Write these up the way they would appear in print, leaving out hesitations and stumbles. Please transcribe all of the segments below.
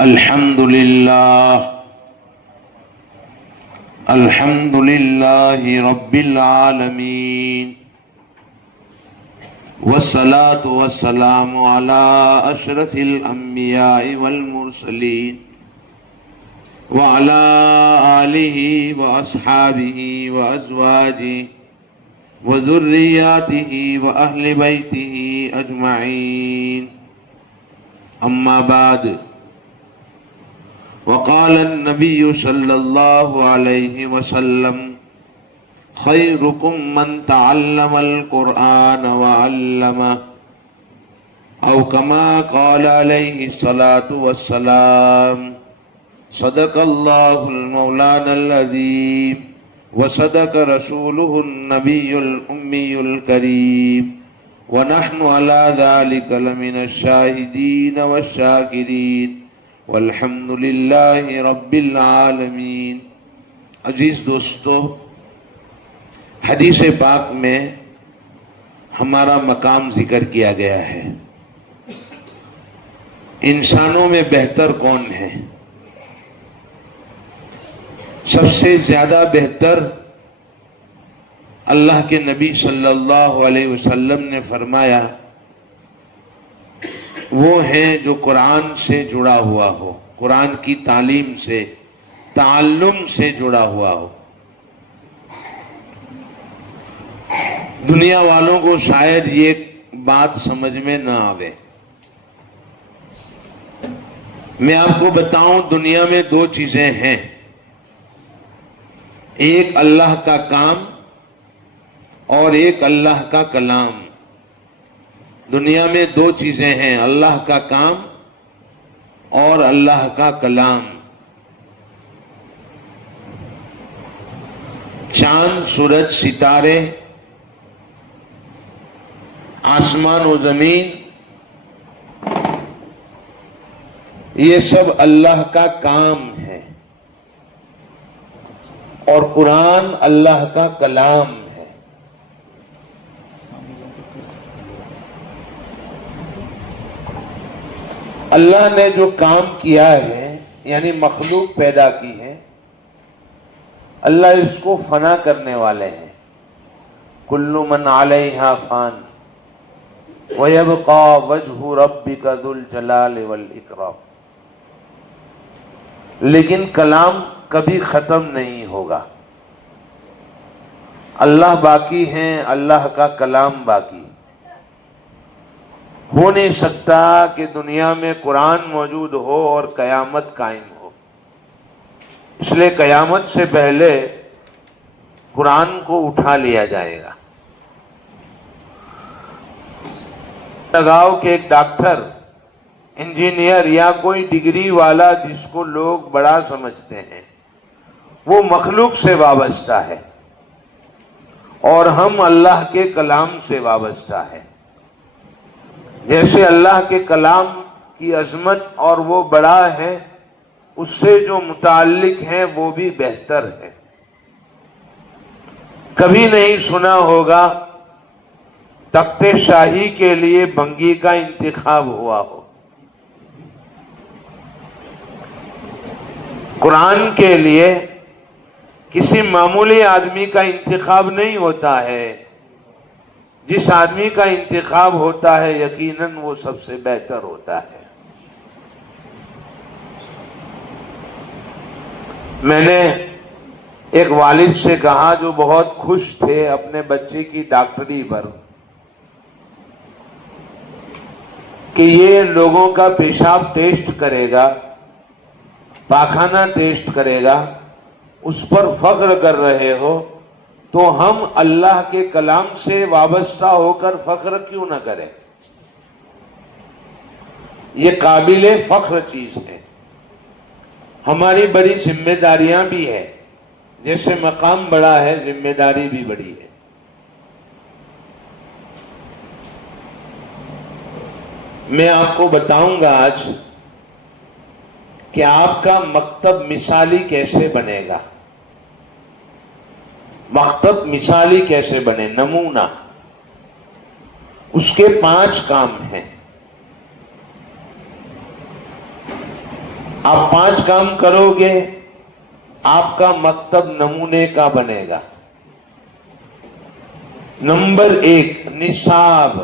الحمد لله رب العالمين والصلاة والسلام على أشرف الأنبياء والمرسلين وعلى آله وأصحابه وأزواجه وذرياته وأهل بيته أجمعين. أما بعد، وقال النبي صلى الله عليه وسلم: خيركم من تعلم القرآن وعلمه، أو كما قال عليه الصلاة والسلام. صدق الله المولانا العظيم وصدق رسوله النبي الأمي الكريم، ونحن على ذلك لمن الشاهدين والشاكرين، والحمد للہ رب العالمین. عزیز دوستو، حدیث پاک میں ہمارا مقام ذکر کیا گیا ہے. انسانوں میں بہتر کون ہے؟ سب سے زیادہ بہتر اللہ کے نبی صلی اللہ علیہ وسلم نے فرمایا وہ ہیں جو قرآن سے جڑا ہوا ہو، قرآن کی تعلیم سے، تعلم سے جڑا ہوا ہو. دنیا والوں کو شاید یہ بات سمجھ میں نہ آوے. میں آپ کو بتاؤں، دنیا میں دو چیزیں ہیں: ایک اللہ کا کام اور ایک اللہ کا کلام. دنیا میں دو چیزیں ہیں، اللہ کا کام اور اللہ کا کلام. چاند، سورج، ستارے، آسمان و زمین، یہ سب اللہ کا کام ہے، اور قرآن اللہ کا کلام ہے. اللہ نے جو کام کیا ہے، یعنی مخلوق پیدا کی ہے، اللہ اس کو فنا کرنے والے ہیں. کل من علیہا فان وَيَبْقَى وَجْهُ رَبِّكَ ذُو الْجَلَالِ وَالْإِكْرَامِ. لیکن کلام کبھی ختم نہیں ہوگا. اللہ باقی ہیں، اللہ کا کلام باقی. ہو نہیں سکتا کہ دنیا میں قرآن موجود ہو اور قیامت قائم ہو. اس لیے قیامت سے پہلے قرآن کو اٹھا لیا جائے گا. لگاؤ کہ ایک ڈاکٹر، انجینئر یا کوئی ڈگری والا جس کو لوگ بڑا سمجھتے ہیں، وہ مخلوق سے وابستہ ہے، اور ہم اللہ کے کلام سے وابستہ ہیں. جیسے اللہ کے کلام کی عظمت اور وہ بڑا ہے، اس سے جو متعلق ہیں وہ بھی بہتر ہے. کبھی نہیں سنا ہوگا تخت شاہی کے لیے بنگی کا انتخاب ہوا ہو. قرآن کے لیے کسی معمولی آدمی کا انتخاب نہیں ہوتا ہے. جس آدمی کا انتخاب ہوتا ہے یقیناً وہ سب سے بہتر ہوتا ہے. میں نے ایک والد سے کہا جو بہت خوش تھے اپنے بچے کی ڈاکٹری پر، کہ یہ لوگوں کا پیشاب ٹیسٹ کرے گا، پاخانہ ٹیسٹ کرے گا، اس پر فخر کر رہے ہو، تو ہم اللہ کے کلام سے وابستہ ہو کر فخر کیوں نہ کریں؟ یہ قابل فخر چیز ہے. ہماری بڑی ذمہ داریاں بھی ہیں. جیسے مقام بڑا ہے، ذمہ داری بھی بڑی ہے. میں آپ کو بتاؤں گا آج کہ آپ کا مکتب مثالی کیسے بنے گا. مکتب مثالی کیسے بنے، نمونہ. اس کے 5 کام ہیں. آپ 5 کام کرو گے آپ کا مکتب نمونے کا بنے گا. نمبر 1 نصاب.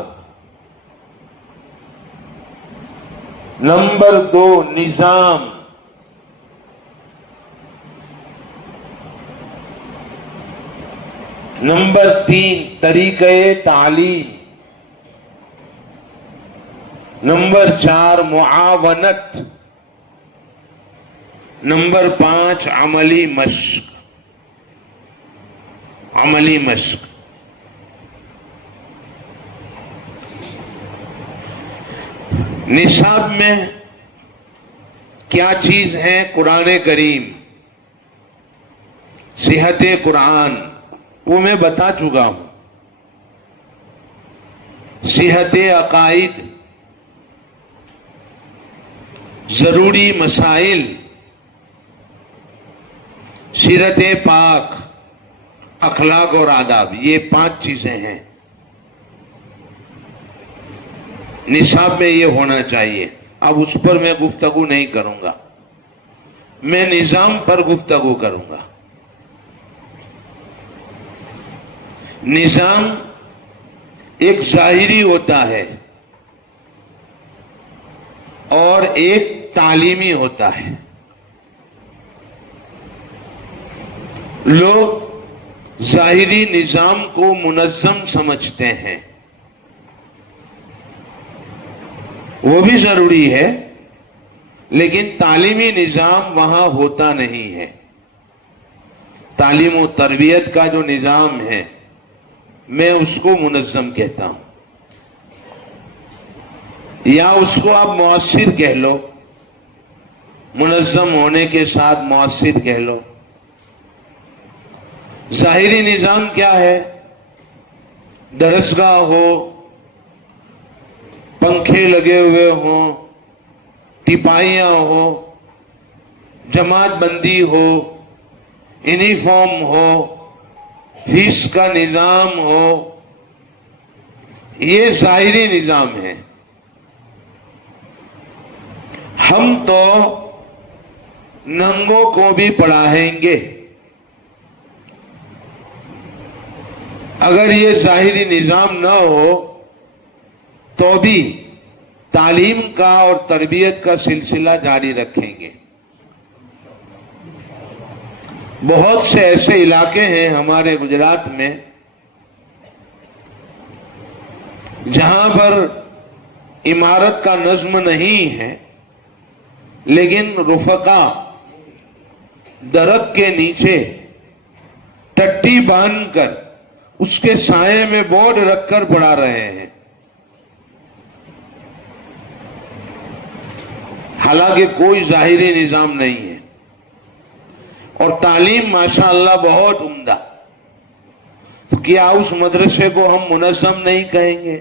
نمبر 2 نظام. نمبر 3 طریقہ تعلیم. نمبر 4 معاونت. نمبر 5 عملی مشق. عملی مشق. نصاب میں کیا چیز ہے؟ قرآن کریم، صحت قرآن، وہ میں بتا چکا ہوں. صحت عقائد، ضروری مسائل، سیرت پاک، اخلاق اور آداب، یہ 5 چیزیں ہیں. نصاب میں یہ ہونا چاہیے. اب اس پر میں گفتگو نہیں کروں گا، میں نظام پر گفتگو کروں گا. نظام ایک ظاہری ہوتا ہے اور ایک تعلیمی ہوتا ہے. لوگ ظاہری نظام کو منظم سمجھتے ہیں، وہ بھی ضروری ہے، لیکن تعلیمی نظام وہاں ہوتا نہیں ہے. تعلیم و تربیت کا جو نظام ہے میں اس کو منظم کہتا ہوں، یا اس کو آپ مؤثر کہہ لو، منظم ہونے کے ساتھ مؤثر کہہ لو. ظاہری نظام کیا ہے؟ درسگاہ ہو، پنکھے لگے ہوئے ہوں، ٹپائیاں ہو، جماعت بندی ہو، یونیفارم ہو، فیس کا نظام ہو، یہ ظاہری نظام ہے. ہم تو ننگوں کو بھی پڑھائیں گے. اگر یہ ظاہری نظام نہ ہو تو بھی تعلیم کا اور تربیت کا سلسلہ جاری رکھیں گے. بہت سے ایسے علاقے ہیں ہمارے گجرات میں جہاں پر عمارت کا نظم نہیں ہے، لیکن رفقا درخت کے نیچے ٹٹی باندھ کر اس کے سائے میں بورڈ رکھ کر پڑھا رہے ہیں. حالانکہ کوئی ظاہری نظام نہیں ہے، اور تعلیم ماشاءاللہ بہت عمدہ. تو کیا اس مدرسے کو ہم منظم نہیں کہیں گے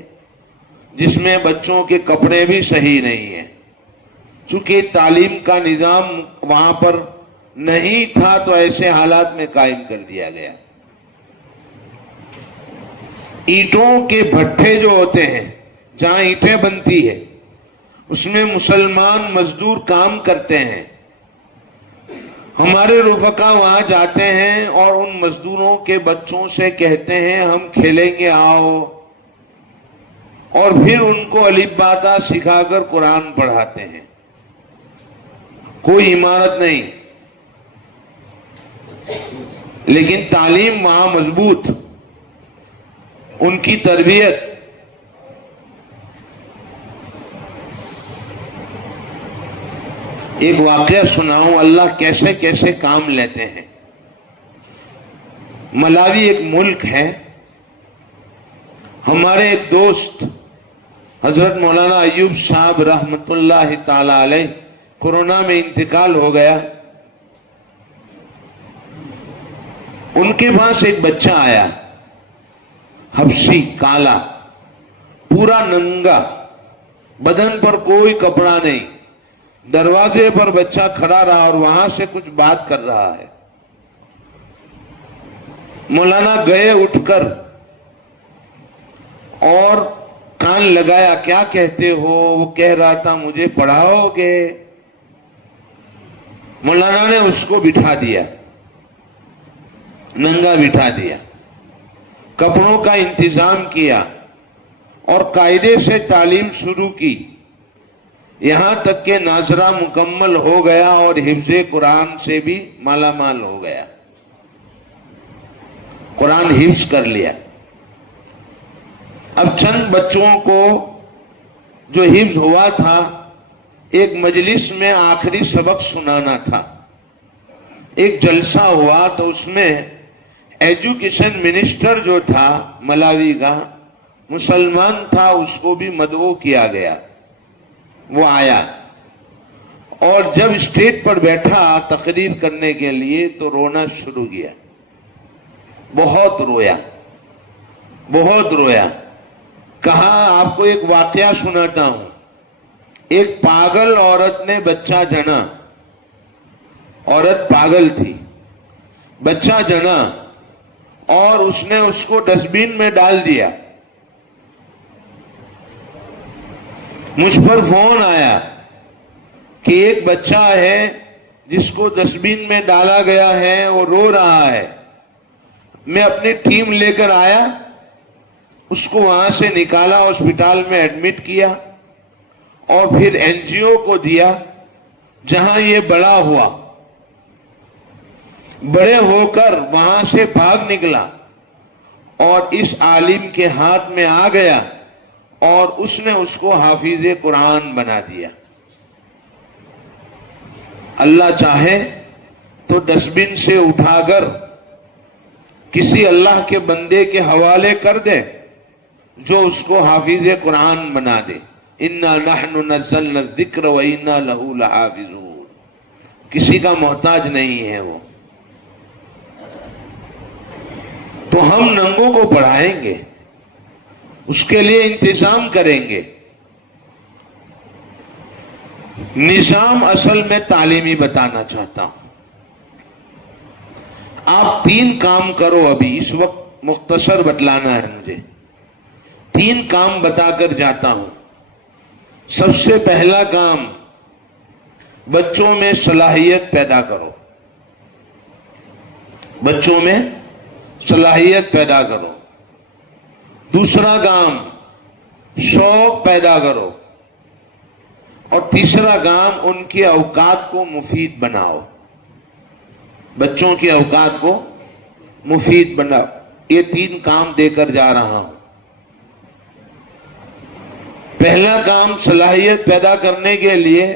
جس میں بچوں کے کپڑے بھی صحیح نہیں ہیں؟ چونکہ تعلیم کا نظام وہاں پر نہیں تھا تو ایسے حالات میں قائم کر دیا گیا. اینٹوں کے بھٹے جو ہوتے ہیں، جہاں اینٹیں بنتی ہے، اس میں مسلمان مزدور کام کرتے ہیں. ہمارے رفقا وہاں جاتے ہیں اور ان مزدوروں کے بچوں سے کہتے ہیں ہم کھیلیں گے آؤ، اور پھر ان کو الف با تا سکھا کر قرآن پڑھاتے ہیں. کوئی عمارت نہیں، لیکن تعلیم وہاں مضبوط، ان کی تربیت. ایک واقعہ سناؤں، اللہ کیسے کیسے کام لیتے ہیں. ملاوی ایک ملک ہے. ہمارے ایک دوست حضرت مولانا ایوب صاحب رحمت اللہ تعالی علیہ کورونا میں انتقال ہو گیا. ان کے پاس ایک بچہ آیا، حبشی، کالا، پورا ننگا، بدن پر کوئی کپڑا نہیں. دروازے پر بچہ کھڑا رہا اور وہاں سے کچھ بات کر رہا ہے. مولانا گئے اٹھ کر اور کان لگایا، کیا کہتے ہو؟ وہ کہہ رہا تھا مجھے پڑھاؤ گے. مولانا نے اس کو بٹھا دیا، ننگا بٹھا دیا، کپڑوں کا انتظام کیا اور قاعدے سے تعلیم شروع کی، یہاں تک کہ ناظرہ مکمل ہو گیا اور حفظ قرآن سے بھی مالا مال ہو گیا، قرآن حفظ کر لیا۔ اب چند بچوں کو جو حفظ ہوا تھا ایک مجلس میں آخری سبق سنانا تھا، ایک جلسہ ہوا تو اس میں ایجوکیشن منسٹر جو تھا ملاوی کا، مسلمان تھا، اس کو بھی مدعو کیا گیا، وہ آیا اور جب اسٹیج پر بیٹھا تقریر کرنے کے لیے تو رونا شروع کیا، بہت رویا، بہت رویا۔ کہا آپ کو ایک واقعہ سناتا ہوں، ایک پاگل عورت نے بچہ جنا، عورت پاگل تھی، بچہ جنا اور اس نے اس کو ڈسٹ بین میں ڈال دیا۔ مجھ پر فون آیا کہ ایک بچہ ہے جس کو ڈسٹ بین میں ڈالا گیا ہے، وہ رو رہا ہے۔ میں اپنی ٹیم لے کر آیا، اس کو وہاں سے نکالا، ہاسپٹل میں ایڈمٹ کیا اور پھر این جی او کو دیا جہاں یہ بڑا ہوا۔ بڑے ہو کر وہاں سے بھاگ نکلا اور اس عالم کے ہاتھ میں آ گیا اور اس نے اس کو حافظ قرآن بنا دیا۔ اللہ چاہے تو ڈسٹ بن سے اٹھا کر کسی اللہ کے بندے کے حوالے کر دے جو اس کو حافظ قرآن بنا دے۔ اِنَّا نَحْنُ نَزَّلْنَا الذِّكْرَ وَإِنَّا لَهُ لَحَافِظُونَ۔ کسی کا محتاج نہیں ہے وہ۔ تو ہم ننگوں کو پڑھائیں گے، اس کے لیے انتظام کریں گے۔ نظام اصل میں تعلیمی بتانا چاہتا ہوں۔ آپ 3 کام کرو، ابھی اس وقت مختصر بتلانا ہے مجھے، 3 کام بتا کر جاتا ہوں۔ سب سے پہلا کام، بچوں میں صلاحیت پیدا کرو، بچوں میں صلاحیت پیدا کرو۔ دوسرا کام، شوق پیدا کرو، اور تیسرا کام، ان کے اوقات کو مفید بناؤ، بچوں کے اوقات کو مفید بناؤ۔ یہ 3 کام دے کر جا رہا ہوں۔ پہلا کام، صلاحیت پیدا کرنے کے لیے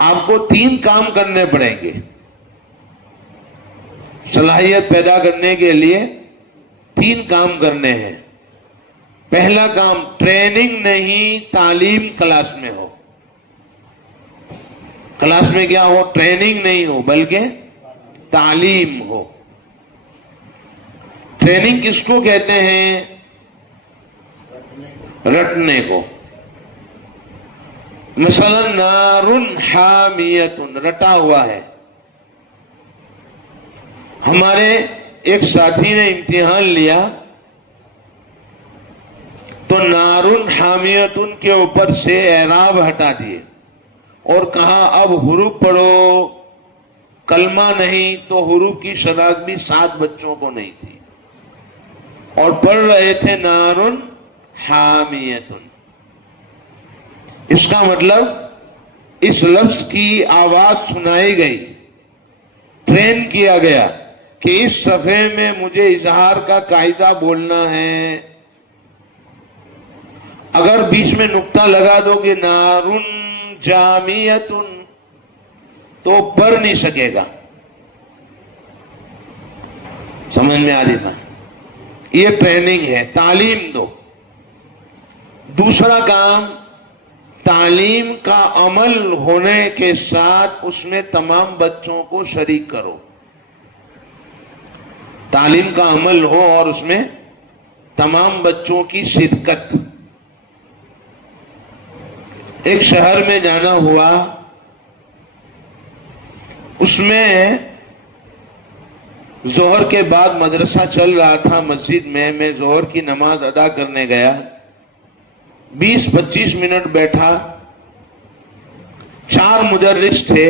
آپ کو 3 کام کرنے پڑیں گے۔ صلاحیت پیدا کرنے کے لیے 3 کام کرنے ہیں۔ پہلا کام، ٹریننگ نہیں، تعلیم کلاس میں ہو۔ کلاس میں کیا ہو؟ ٹریننگ نہیں ہو بلکہ تعلیم ہو۔ ٹریننگ کس کو کہتے ہیں؟ رٹنے کو۔ مثلا نارن حامیتن، رٹا ہوا ہے۔ ہمارے ایک ساتھی نے امتحان لیا تو نارن حامیتن کے اوپر سے اعراب ہٹا دیے اور کہا اب حروف پڑھو، کلمہ نہیں تو حروف کی شناخت بھی 7 بچوں کو نہیں تھی اور پڑھ رہے تھے نارن حامیتن۔ اس کا مطلب اس لفظ کی آواز سنائی گئی، ٹرین کیا گیا کہ اس صفحے میں مجھے اظہار کا قاعدہ بولنا ہے۔ اگر بیچ میں نقطہ لگا دو گے نارن جامیتن تو پڑھ نہیں سکے گا۔ سمجھ میں آ رہی بات؟ یہ ٹریننگ ہے، تعلیم دو۔ دوسرا کام، تعلیم کا عمل ہونے کے ساتھ اس میں تمام بچوں کو شریک کرو۔ تعلیم کا عمل ہو اور اس میں تمام بچوں کی شرکت۔ ایک شہر میں جانا ہوا، اس میں ظہر کے بعد مدرسہ چل رہا تھا مسجد میں ظہر کی نماز ادا کرنے گیا، 20-25 منٹ بیٹھا، 4 مدرس تھے,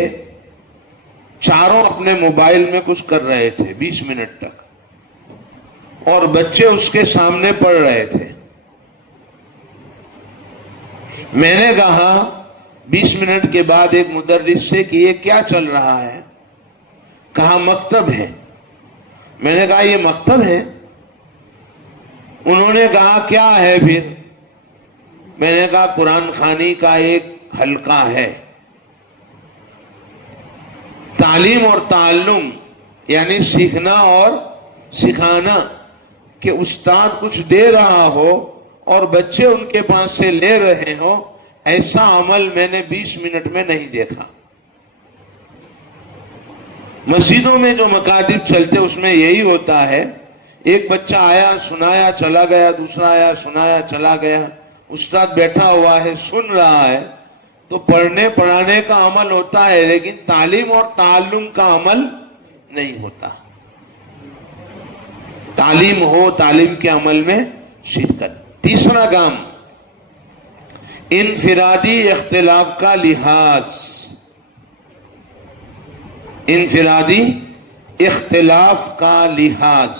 چاروں اپنے موبائل میں کچھ کر رہے تھے 20 منٹ تک, اور بچے اس کے سامنے پڑھ رہے تھے. میں نے کہا 20 منٹ کے بعد ایک مدرس سے کہ یہ کیا چل رہا ہے؟ کہا مکتب ہے. میں نے کہا یہ مکتب ہے؟ انہوں نے کہا کیا ہے پھر؟ میں نے کہا قرآن خوانی کا ایک حلقہ ہے. تعلیم اور تعلم یعنی سیکھنا اور سکھانا, کہ استاد کچھ دے رہا ہو اور بچے ان کے پاس سے لے رہے ہو, ایسا عمل میں نے 20 منٹ میں نہیں دیکھا. مسجدوں میں جو مکاتب چلتے اس میں یہی ہوتا ہے, ایک بچہ آیا سنایا چلا گیا, دوسرا آیا سنایا چلا گیا, استاد بیٹھا ہوا ہے سن رہا ہے. تو پڑھنے پڑھانے کا عمل ہوتا ہے, لیکن تعلیم اور تعلم کا عمل نہیں ہوتا. تعلیم ہو, تعلیم کے عمل میں شرکت. تیسرا کام انفرادی اختلاف کا لحاظ. انفرادی اختلاف کا لحاظ.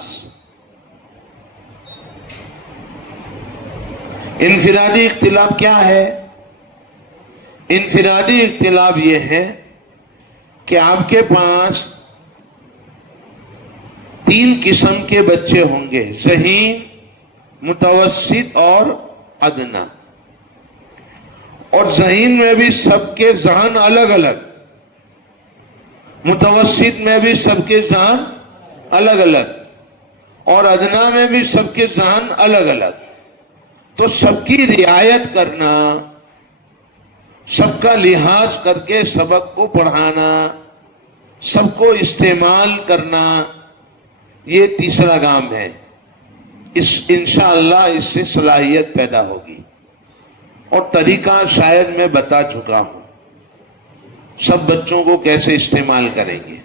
انفرادی اختلاف کیا ہے؟ انفرادی اختلاف یہ ہے کہ آپ کے پاس 3 قسم کے بچے ہوں گے, ذہین, متوسط اور ادنا. اور ذہین میں بھی سب کے ذہن الگ الگ, متوسط میں بھی سب کے ذہن الگ الگ, اور ادنا میں بھی سب کے ذہن الگ الگ. تو سب کی رعایت کرنا, سب کا لحاظ کر کے سبق کو پڑھانا, سب کو استعمال کرنا, یہ تیسرا کام ہے. انشاءاللہ اس سے صلاحیت پیدا ہوگی. اور طریقہ شاید میں بتا چکا ہوں, سب بچوں کو کیسے استعمال کریں گے.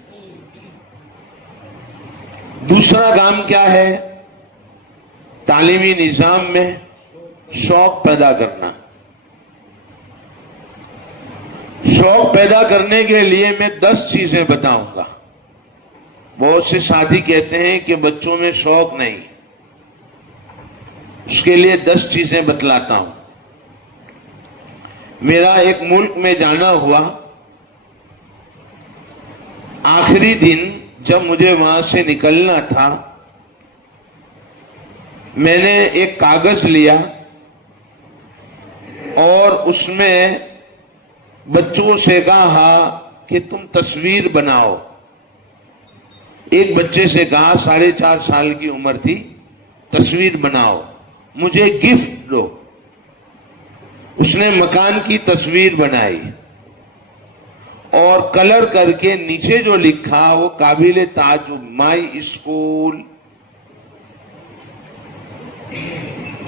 دوسرا کام کیا ہے؟ تعلیمی نظام میں شوق پیدا کرنا. شوق پیدا کرنے کے لیے میں 10 چیزیں بتاؤں گا. بہت سے ساتھی کہتے ہیں کہ بچوں میں شوق نہیں, اس کے لیے 10 چیزیں بتلاتا ہوں. میرا ایک ملک میں جانا ہوا, آخری دن جب مجھے وہاں سے نکلنا تھا, میں نے ایک کاغذ لیا اور اس میں بچوں سے کہا کہ تم تصویر بناؤ. ایک بچے سے کہا 4.5 سال کی عمر تھی, تصویر بناؤ, مجھے گفٹ دو. اس نے مکان کی تصویر بنائی اور کلر کر کے نیچے جو لکھا وہ قابل تعجب, مائی اسکول.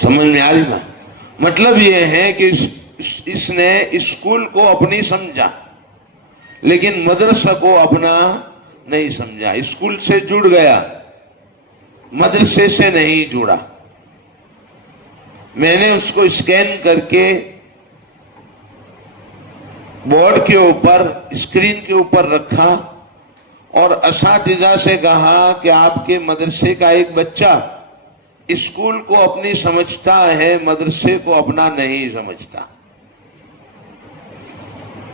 سمجھ میں آ رہی بات؟ مطلب یہ ہے کہ اس نے اسکول کو اپنی سمجھا, لیکن مدرسہ کو اپنا نہیں سمجھا. اسکول سے جڑ گیا, مدرسے سے نہیں جڑا. میں نے اس کو اسکین کر کے بورڈ کے اوپر, اسکرین کے اوپر رکھا اور اساتذہ سے کہا کہ آپ کے مدرسے کا ایک بچہ اسکول کو اپنی سمجھتا ہے, مدرسے کو اپنا نہیں سمجھتا.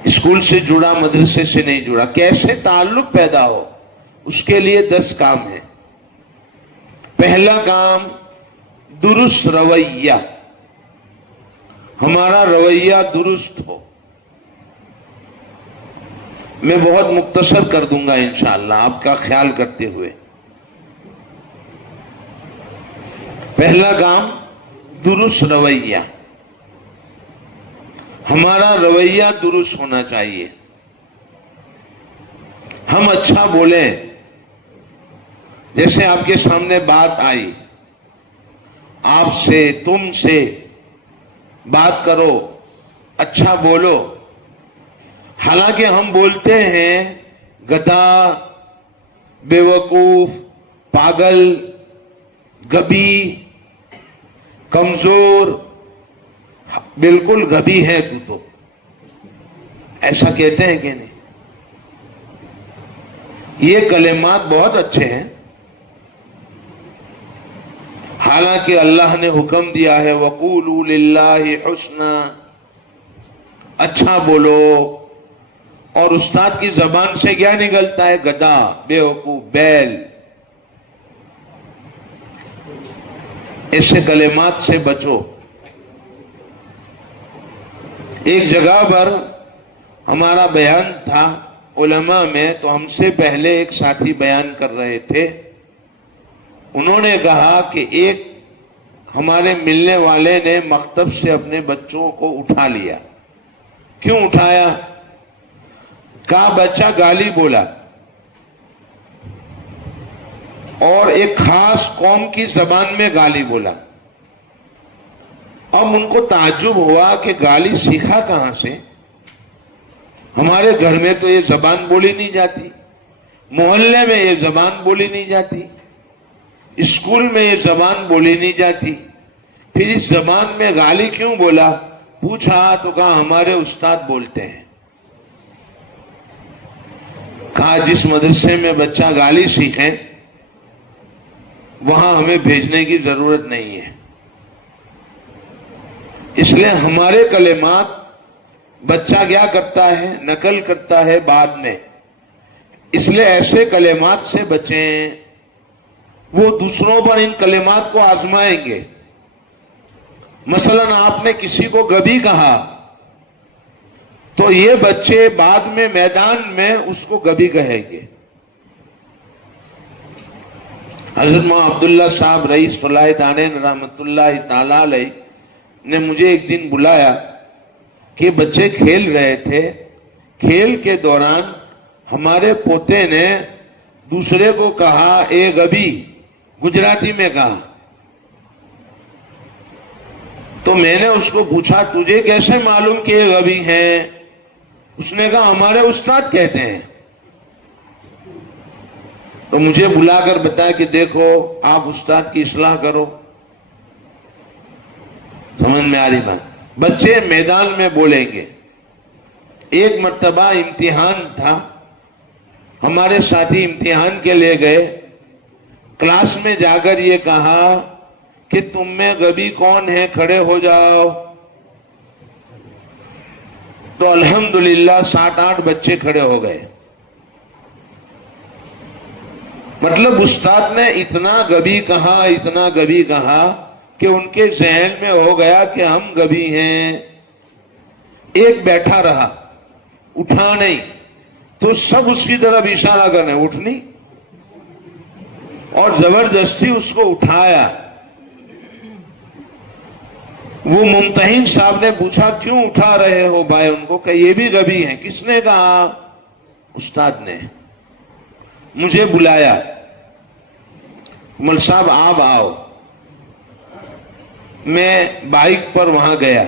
اسکول سے جڑا, مدرسے سے نہیں جڑا. کیسے تعلق پیدا ہو, اس کے لیے 10 کام ہیں. پہلا کام درست رویہ, ہمارا رویہ درست ہو. میں بہت مختصر کر دوں گا انشاءاللہ آپ کا خیال کرتے ہوئے. پہلا کام درست رویہ, ہمارا رویہ درست ہونا چاہیے. ہم اچھا بولیں, جیسے آپ کے سامنے بات آئی, آپ سے, تم سے بات کرو, اچھا بولو. حالانکہ ہم بولتے ہیں گدھا, بیوقوف, پاگل, غبی, کمزور, بالکل غبی ہے تو ایسا کہتے ہیں کہ نہیں؟ یہ کلمات بہت اچھے ہیں، حالانکہ اللہ نے حکم دیا ہے وَقُولُوا لِلَّهِ حُسْنًا، اچھا بولو. اور استاد کی زبان سے کیا نکلتا ہے؟ گدھا، بیوقوف، بیل. ایسے کلمات سے بچو. ایک جگہ پر ہمارا بیان تھا علماء میں، تو ہم سے پہلے ایک ساتھی بیان کر رہے تھے. انہوں نے کہا کہ ایک ہمارے ملنے والے نے مکتب سے اپنے بچوں کو اٹھا لیا. کیوں اٹھایا؟ کہا بچہ گالی بولا اور ایک خاص قوم کی زبان میں گالی بولا. اب ان کو تعجب ہوا کہ گالی سیکھا کہاں سے؟ ہمارے گھر میں تو یہ زبان بولی نہیں جاتی، محلے میں یہ زبان بولی نہیں جاتی، اسکول میں یہ زبان بولی نہیں جاتی، پھر اس زبان میں گالی کیوں بولا؟ پوچھا تو کہا ہمارے استاد بولتے ہیں. کہا جس مدرسے میں بچہ گالی سیکھے وہاں ہمیں بھیجنے کی ضرورت نہیں ہے. اس لیے ہمارے کلمات بچہ کیا کرتا ہے؟ نقل کرتا ہے بعد میں. اس لیے ایسے کلمات سے بچیں. وہ دوسروں پر ان کلمات کو آزمائیں گے. مثلا آپ نے کسی کو غبی کہا تو یہ بچے بعد میں میدان میں اس کو غبی کہیں گے. حضرت مولانا عبداللہ صاحب رئیس فلاح دانین رحمت اللہ تعالی علیہ نے مجھے ایک دن بلایا کہ بچے کھیل رہے تھے. کھیل کے دوران ہمارے پوتے نے دوسرے کو کہا اے غبی، گجراتی میں کہا. تو میں نے اس کو پوچھا تجھے کیسے معلوم کہ یہ غبی ہیں؟ اس نے کہا ہمارے استاد کہتے ہیں. تو مجھے بلا کر بتایا کہ دیکھو آپ استاد کی اصلاح کرو. سمجھ میں آ رہی بات؟ بچے میدان میں بولیں گے. ایک مرتبہ امتحان تھا، ہمارے ساتھی امتحان کے لیے گئے. کلاس میں جا کر یہ کہا کہ تم میں غبی کون ہے؟ کھڑے ہو جاؤ. تو الحمدللہ 7-8 بچے کھڑے ہو گئے. مطلب استاد نے اتنا غبی کہا، اتنا غبی کہا کہ ان کے ذہن میں ہو گیا کہ ہم غبی ہیں. ایک بیٹھا رہا، اٹھا نہیں. تو سب اس کی طرف اشارہ کرنے، اٹھنی، اور زبردستی اس کو اٹھایا. وہ ممتحن صاحب نے پوچھا کیوں اٹھا رہے ہو بھائی ان کو؟ کہ یہ بھی غبی ہیں. کس نے کہا؟ استاد نے. مجھے بلایا، مل صاحب آپ آؤ. میں بائک پر وہاں گیا.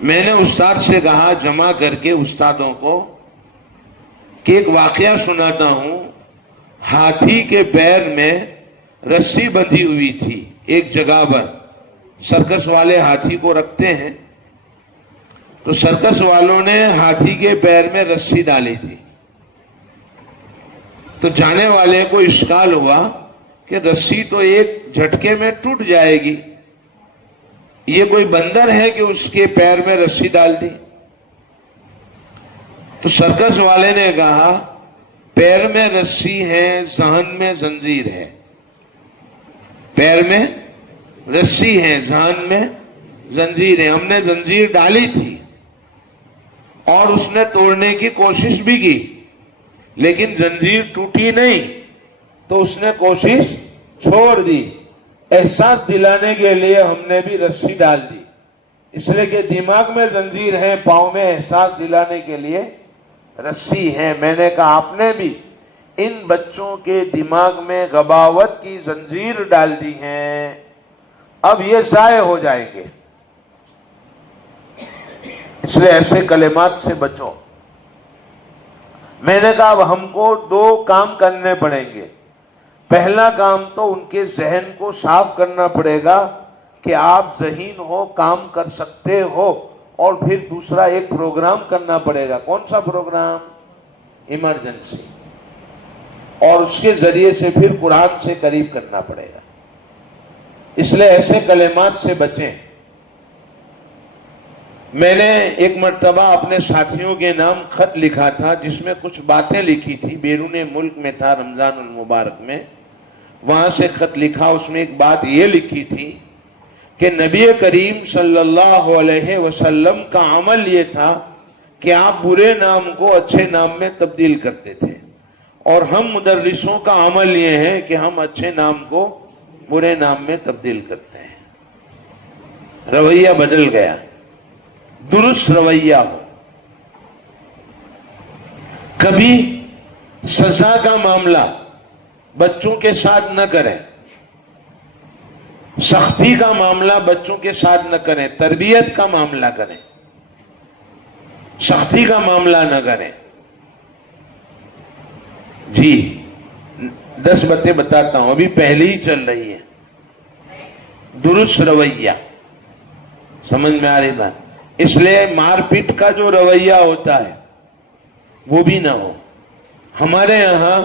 میں نے استاد سے کہا جمع کر کے استادوں کو کہ ایک واقعہ سناتا ہوں. ہاتھی کے پیر میں رسی بندھی ہوئی تھی ایک جگہ پر. سرکس والے ہاتھی کو رکھتے ہیں، تو سرکس والوں نے ہاتھی کے پیر میں رسی ڈالی تھی. تو جانے والے کو اشکال ہوا کہ رسی تو ایک جھٹکے میں ٹوٹ جائے گی، یہ کوئی بندر ہے کہ اس کے پیر میں رسی ڈال دی؟ تو سرکس والے نے کہا پیر میں رسی ہے، ذہن میں زنجیر ہے. پیر میں رسی ہے، ذہن میں زنجیر ہے. ہم نے زنجیر ڈالی تھی اور اس نے توڑنے کی کوشش بھی کی، لیکن زنجیر ٹوٹی نہیں، تو اس نے کوشش چھوڑ دی. احساس دلانے کے لیے ہم نے بھی رسی ڈال دی، اس لیے کہ دماغ میں زنجیر ہے، پاؤں میں احساس دلانے کے لیے رسی ہے. میں نے کہا آپ نے بھی ان بچوں کے دماغ میں غباوت کی زنجیر ڈال دی ہیں، اب یہ ضائع ہو جائیں گے. اس لیے ایسے کلمات سے بچو. میں نے کہا اب ہم کو 2 کام کرنے پڑیں گے. پہلا کام تو ان کے ذہن کو صاف کرنا پڑے گا کہ آپ ذہین ہو، کام کر سکتے ہو، اور پھر دوسرا ایک پروگرام کرنا پڑے گا. کون سا پروگرام؟ ایمرجنسی. اور اس کے ذریعے سے پھر قرآن سے قریب کرنا پڑے گا. اس لیے ایسے کلمات سے بچیں. میں نے ایک مرتبہ اپنے ساتھیوں کے نام خط لکھا تھا جس میں کچھ باتیں لکھی تھی. بیرون ملک میں تھا رمضان المبارک میں, وہاں سے خط لکھا. اس میں ایک بات یہ لکھی تھی کہ نبی کریم صلی اللہ علیہ وسلم کا عمل یہ تھا کہ آپ برے نام کو اچھے نام میں تبدیل کرتے تھے, اور ہم مدرسوں کا عمل یہ ہے کہ ہم اچھے نام کو برے نام میں تبدیل کرتے ہیں. رویہ بدل گیا. درست رویہ ہو. کبھی سزا کا معاملہ بچوں کے ساتھ نہ کریں, سختی کا معاملہ بچوں کے ساتھ نہ کریں, تربیت کا معاملہ کریں, سختی کا معاملہ نہ کریں. جی 10 باتیں بتاتا ہوں, ابھی پہلی ہی چل رہی ہے. درست رویہ, سمجھ میں آ رہی بات؟ اس لیے مار پیٹ کا جو رویہ ہوتا ہے وہ بھی نہ ہو. ہمارے یہاں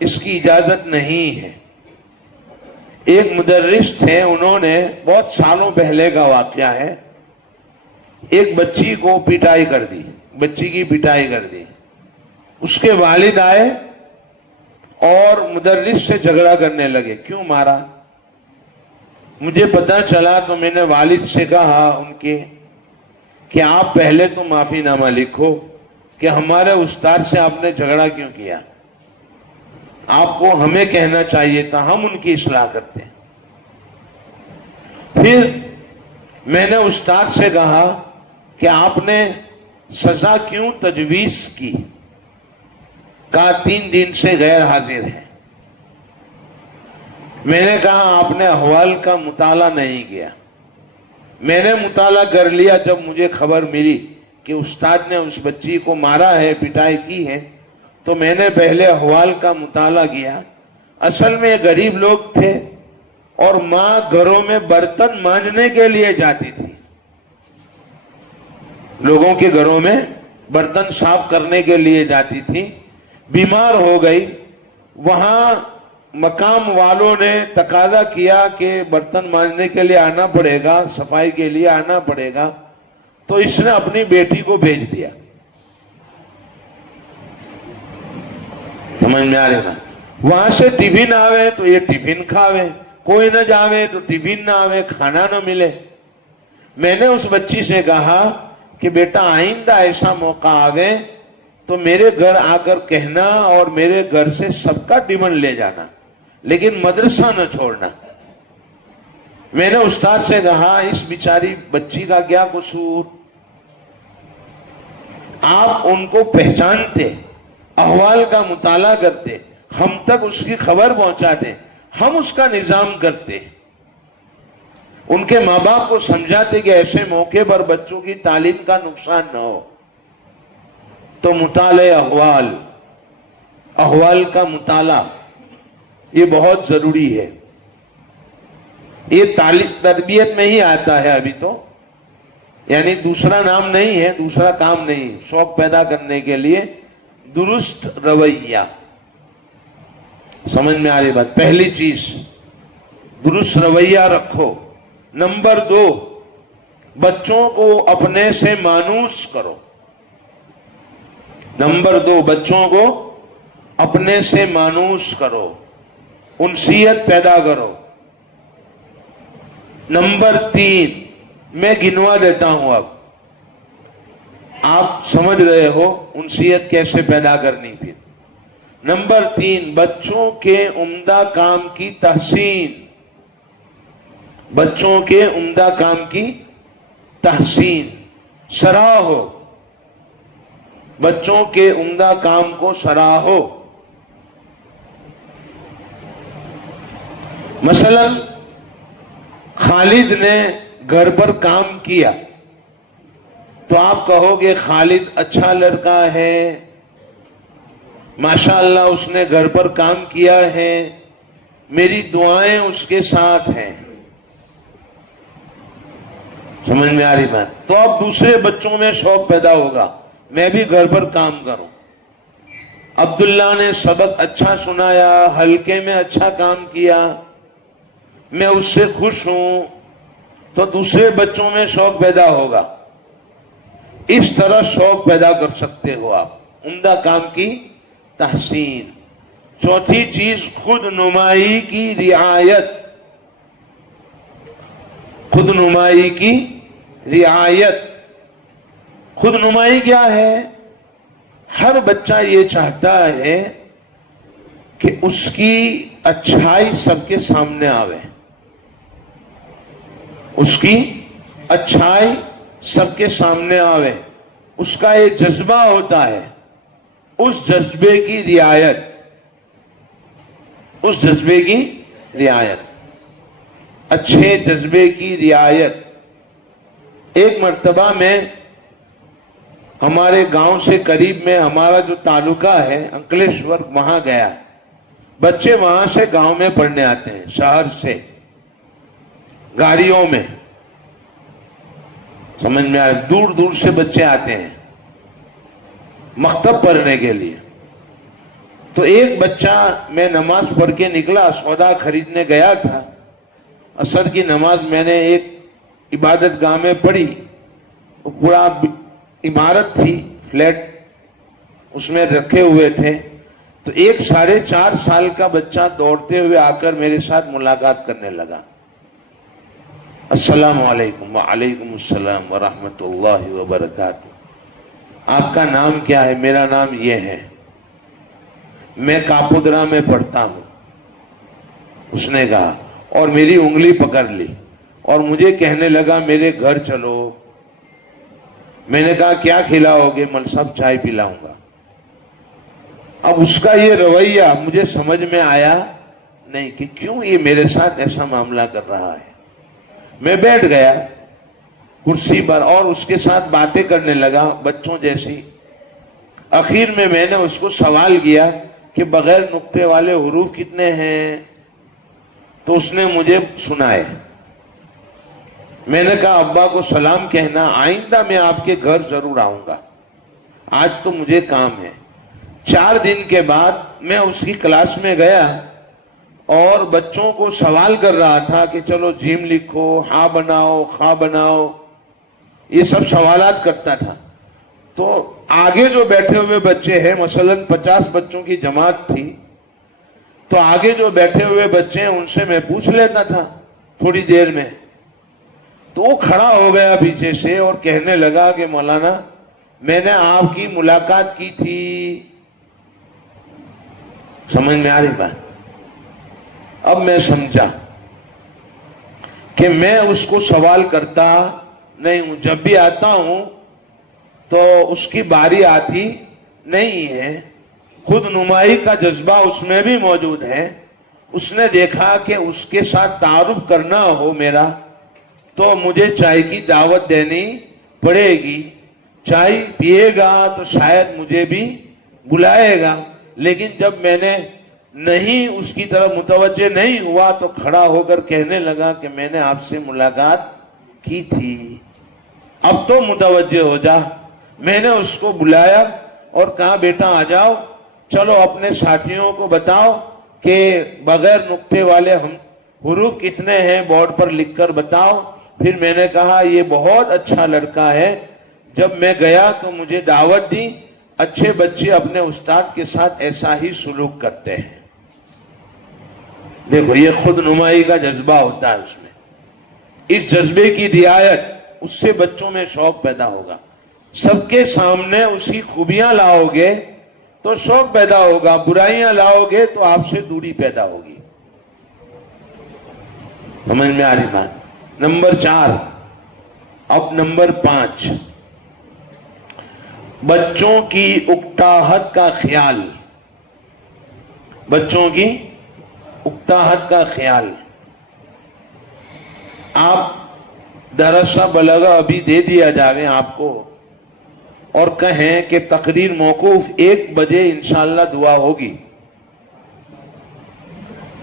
اس کی اجازت نہیں ہے. ایک مدرس تھے, انہوں نے بہت سالوں پہلے کا واقعہ ہے, ایک بچی کو پٹائی کر دی, بچی کی پٹائی کر دی. اس کے والد آئے اور مدرس سے جھگڑا کرنے لگے, کیوں مارا؟ مجھے پتا چلا تو میں نے والد سے کہا ان کے کہ آپ پہلے تو معافی نامہ لکھو کہ ہمارے استاد سے آپ نے جھگڑا کیوں کیا. آپ کو ہمیں کہنا چاہیے تھا, ہم ان کی اصلاح کرتے. پھر میں نے استاد سے کہا کہ آپ نے سزا کیوں تجویز کی؟ کہا 3 دن سے غیر حاضر ہے. میں نے کہا آپ نے احوال کا مطالعہ نہیں کیا. میں نے مطالعہ کر لیا. جب مجھے خبر ملی کہ استاد نے اس بچی کو مارا ہے, پٹائی کی ہے, تو میں نے پہلے احوال کا مطالعہ کیا. اصل میں غریب لوگ تھے اور ماں گھروں میں برتن مانجنے کے لیے جاتی تھی, لوگوں کے گھروں میں برتن صاف کرنے کے لیے جاتی تھی. بیمار ہو گئی. وہاں مقام والوں نے تقاضا کیا کہ برتن مانجنے کے لیے آنا پڑے گا, صفائی کے لیے آنا پڑے گا, تو اس نے اپنی بیٹی کو بھیج دیا. سمجھ میں آ رہی نا؟ وہاں سے ٹفن آوے تو یہ ٹفن کھاوے, کوئی نہ جاوے تو ٹفن نہ آوے, کھانا نہ ملے. میں نے اس بچی سے کہا کہ بیٹا آئندہ ایسا موقع آوے تو میرے گھر آ کر کہنا اور میرے گھر سے سب کا ٹفن لے جانا, لیکن مدرسہ نہ چھوڑنا. میں نے استاد سے کہا اس بیچاری بچی کا کیا قصور؟ آپ ان کو پہچانتے, احوال کا مطالعہ کرتے, ہم تک اس کی خبر پہنچاتے, ہم اس کا نظام کرتے, ان کے ماں باپ کو سمجھاتے کہ ایسے موقع پر بچوں کی تعلیم کا نقصان نہ ہو. تو مطالعہ احوال کا مطالعہ یہ بہت ضروری ہے. یہ تربیت میں ہی آتا ہے ابھی تو, یعنی دوسرا نام نہیں ہے, دوسرا کام نہیں. شوق پیدا کرنے کے لیے درست رویہ. سمجھ میں آ رہی بات؟ پہلی چیز درست رویہ رکھو. نمبر 2, بچوں کو اپنے سے مانوس کرو. نمبر 2, بچوں کو اپنے سے مانوس کرو, انسیت پیدا کرو. نمبر 3 میں گنوا دیتا ہوں, اب آپ سمجھ رہے ہو انسیت کیسے پیدا کرنی. پھر نمبر 3, بچوں کے عمدہ کام کی تحسین. بچوں کے عمدہ کام کی تحسین, سراہو. بچوں کے عمدہ کام کو سراہو. مثلا خالد نے گھر پر کام کیا تو آپ کہو گے خالد اچھا لڑکا ہے, ماشاءاللہ اس نے گھر پر کام کیا ہے, میری دعائیں اس کے ساتھ ہیں. سمجھ میں آ رہی بات؟ تو اب دوسرے بچوں میں شوق پیدا ہوگا، میں بھی گھر پر کام کروں. عبداللہ نے سبق اچھا سنایا، حلقے میں اچھا کام کیا، میں اس سے خوش ہوں، تو دوسرے بچوں میں شوق پیدا ہوگا. اس طرح شوق پیدا کر سکتے ہو آپ. عمدہ کام کی تحسین. چوتھی چیز خود نمائی کی رعایت. خود نمائی کی رعایت. خود نمائی کیا ہے؟ ہر بچہ یہ چاہتا ہے کہ اس کی اچھائی سب کے سامنے آوے. اس کی اچھائی سب کے سامنے آوے. اس کا ایک جذبہ ہوتا ہے، اس جذبے کی رعایت. اس جذبے کی رعایت، اچھے جذبے کی رعایت. ایک مرتبہ میں ہمارے گاؤں سے قریب میں ہمارا جو تعلقہ ہے انکلیشور، وہاں گیا. بچے وہاں سے گاؤں میں پڑھنے آتے ہیں، شہر سے گاڑیوں میں. سمجھ میں آئے؟ دور دور سے بچے آتے ہیں مکتب پڑھنے کے لیے. تو ایک بچہ، میں نماز پڑھ کے نکلا، سودا خریدنے گیا تھا. عصر کی نماز میں نے ایک عبادت گاہ میں پڑھی. وہ پورا عمارت تھی، فلیٹ اس میں رکھے ہوئے تھے. تو ایک 4.5 سال کا بچہ دوڑتے ہوئے آ کر میرے ساتھ ملاقات کرنے لگا. السلام علیکم. وعلیکم السلام ورحمۃ اللہ وبرکاتہ. آپ کا نام کیا ہے؟ میرا نام یہ ہے، میں کاپودرا میں پڑھتا ہوں. اس نے کہا اور میری انگلی پکڑ لی اور مجھے کہنے لگا میرے گھر چلو. میں نے کہا کیا کھلاؤ گے؟ مل صاحب چائے پلاؤں گا. اب اس کا یہ رویہ مجھے سمجھ میں آیا نہیں کہ کیوں یہ میرے ساتھ ایسا معاملہ کر رہا ہے. میں بیٹھ گیا کرسی پر اور اس کے ساتھ باتیں کرنے لگا بچوں جیسی. اخیر میں نے اس کو سوال کیا کہ بغیر نقطے والے حروف کتنے ہیں؟ تو اس نے مجھے سنائے. میں نے کہا ابا کو سلام کہنا، آئندہ میں آپ کے گھر ضرور آؤں گا، آج تو مجھے کام ہے. 4 دن کے بعد میں اس کی کلاس میں گیا اور بچوں کو سوال کر رہا تھا کہ چلو جیم لکھو، ہا بناؤ، خا بناؤ، یہ سب سوالات کرتا تھا. تو آگے جو بیٹھے ہوئے بچے ہیں، مثلاً 50 بچوں کی جماعت تھی، تو آگے جو بیٹھے ہوئے بچے ہیں ان سے میں پوچھ لیتا تھا تھوڑی دیر میں. تو وہ کھڑا ہو گیا پیچھے سے اور کہنے لگا کہ مولانا میں نے آپ کی ملاقات کی تھی. سمجھ میں آ رہی بات؟ اب میں سمجھا کہ میں اس کو سوال کرتا نہیں ہوں. جب بھی آتا ہوں تو اس کی باری آتی نہیں ہے. خود نمائی کا جذبہ اس میں بھی موجود ہے. اس نے دیکھا کہ اس کے ساتھ تعارف کرنا ہو میرا تو مجھے چائے کی دعوت دینی پڑے گی. چائے پیے گا تو شاید مجھے بھی بلائے گا. لیکن جب میں نے نہیں اس کی طرف متوجہ نہیں ہوا تو کھڑا ہو کر کہنے لگا کہ میں نے آپ سے ملاقات کی تھی، اب تو متوجہ ہو جا. میں نے اس کو بلایا اور کہا بیٹا آ جاؤ، چلو اپنے ساتھیوں کو بتاؤ کہ بغیر نقطے والے حروف کتنے ہیں بورڈ پر لکھ کر بتاؤ. پھر میں نے کہا یہ بہت اچھا لڑکا ہے، جب میں گیا تو مجھے دعوت دی. اچھے بچے اپنے استاد کے ساتھ ایسا ہی سلوک کرتے ہیں. دیکھو یہ خود نمائی کا جذبہ ہوتا ہے اس میں. اس جذبے کی رعایت، اس سے بچوں میں شوق پیدا ہوگا. سب کے سامنے اس کی خوبیاں لاؤ گے تو شوق پیدا ہوگا، برائیاں لاؤ گے تو آپ سے دوری پیدا ہوگی. سمجھ میں آ رہی بات؟ نمبر 4. اب نمبر 5، بچوں کی اکتاہٹ کا خیال. بچوں کی اکتاہٹ کا خیال. آپ درسہ بلغہ ابھی دے دیا جاوے آپ کو اور کہیں کہ تقریر موقوف 1 بجے انشاءاللہ دعا ہوگی،